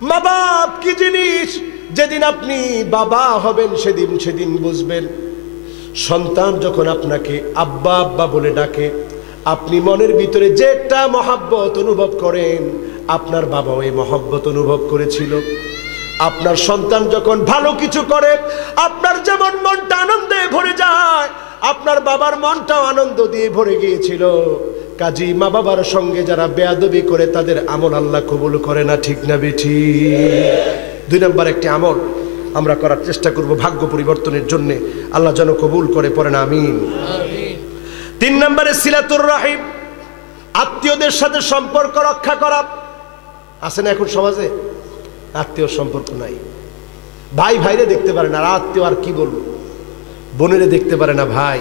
মা বাপ কি জিনিস, যেদিন আপনি বাবা হবেন সেদিন বুঝবেন। সন্তান যখন আপনাকে আব্বা আব্বা বলে ডাকে, আপনি মনের ভিতরে যে একটা মহাব্বত অনুভব করেন, আপনার বাবাও এই মহাব্বত অনুভব করেছিল। আপনার সন্তান যখন ভালো কিছু করে, আপনার যেমন মনটা আনন্দে ভরে যায়, আপনার বাবার মনটাও আনন্দ দিয়ে ভরে গিয়েছিল। কাজী মা বাবার সঙ্গে যারা বেয়াদবি করে, তাদের আমল আল্লাহ কবুল করে না, ঠিক না বেঠি? 2 নম্বর একটি আমল আমরা করার চেষ্টা করব ভাগ্য পরিবর্তনের জন্য, আল্লাহ যেন কবুল করে, পড়েন আমিন। 3 নম্বরে সিলাতুর রাহিম, আত্মীয়দের সাথে সম্পর্ক রক্ষা করা। আছে না এখন সমাজে? আত্মীয় সম্পর্ক নাই, ভাই ভাইরে দেখতে পারে না, আত্মীয় আর কি বলবো, বোনেরে দেখতে পারে না ভাই,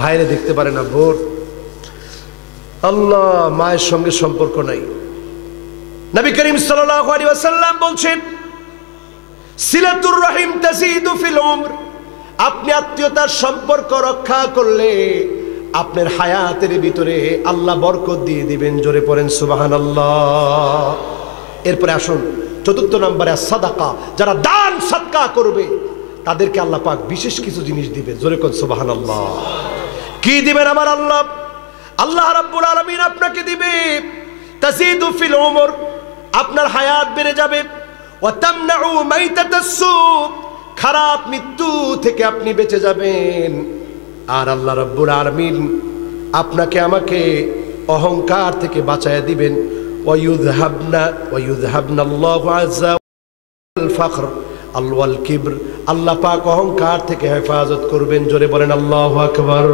ভাইরে দেখতে পারে না বোন। আল্লাহ, মায়ের সঙ্গে সম্পর্ক নাই। নবী করিম সাল্লাল্লাহু আলাইহি ওয়াসাল্লাম বলছেন, সিলাতুর রহিম তাজিদু ফিল উমর। আপনি আত্মীয়তার সম্পর্ক রক্ষা করলে আপনার হায়াতের ভিতরে আল্লাহ বরকত দিয়ে দিবেন। জোরে পড়েন সুবহানাল্লাহ। এরপরে আসুন চতুর্থ নম্বরে সাদাকা। যারা দান সদকা করবে তাদেরকে আল্লাহ পাক বিশেষ কিছু জিনিস দিবে। জোরে কোন সুবহানাল্লাহ। কি দিবেন আমার আল্লাহ? আল্লাহ রাব্বুল আলামিন আপনাকে দিবে তাজিদু ফিল উমর, আপনার হায়াত বেড়ে যাবে। ওয়া তামনাউ মাইতাতাস সু, খারাপ মৃত্যু থেকে আপনি বেঁচে যাবেন। আর আল্লাহ রাব্বুল আলামিন আপনাকে আমাকে অহংকার থেকে বাঁচায়া দিবেন। ওয়া ইউযহাবনা আল্লাহু আযজা ওয়াল ফখর আল কিবর। আল্লাহ পাক অহংকার থেকে হেফাজত করবেন। জোরে বলেন আল্লাহু আকবার।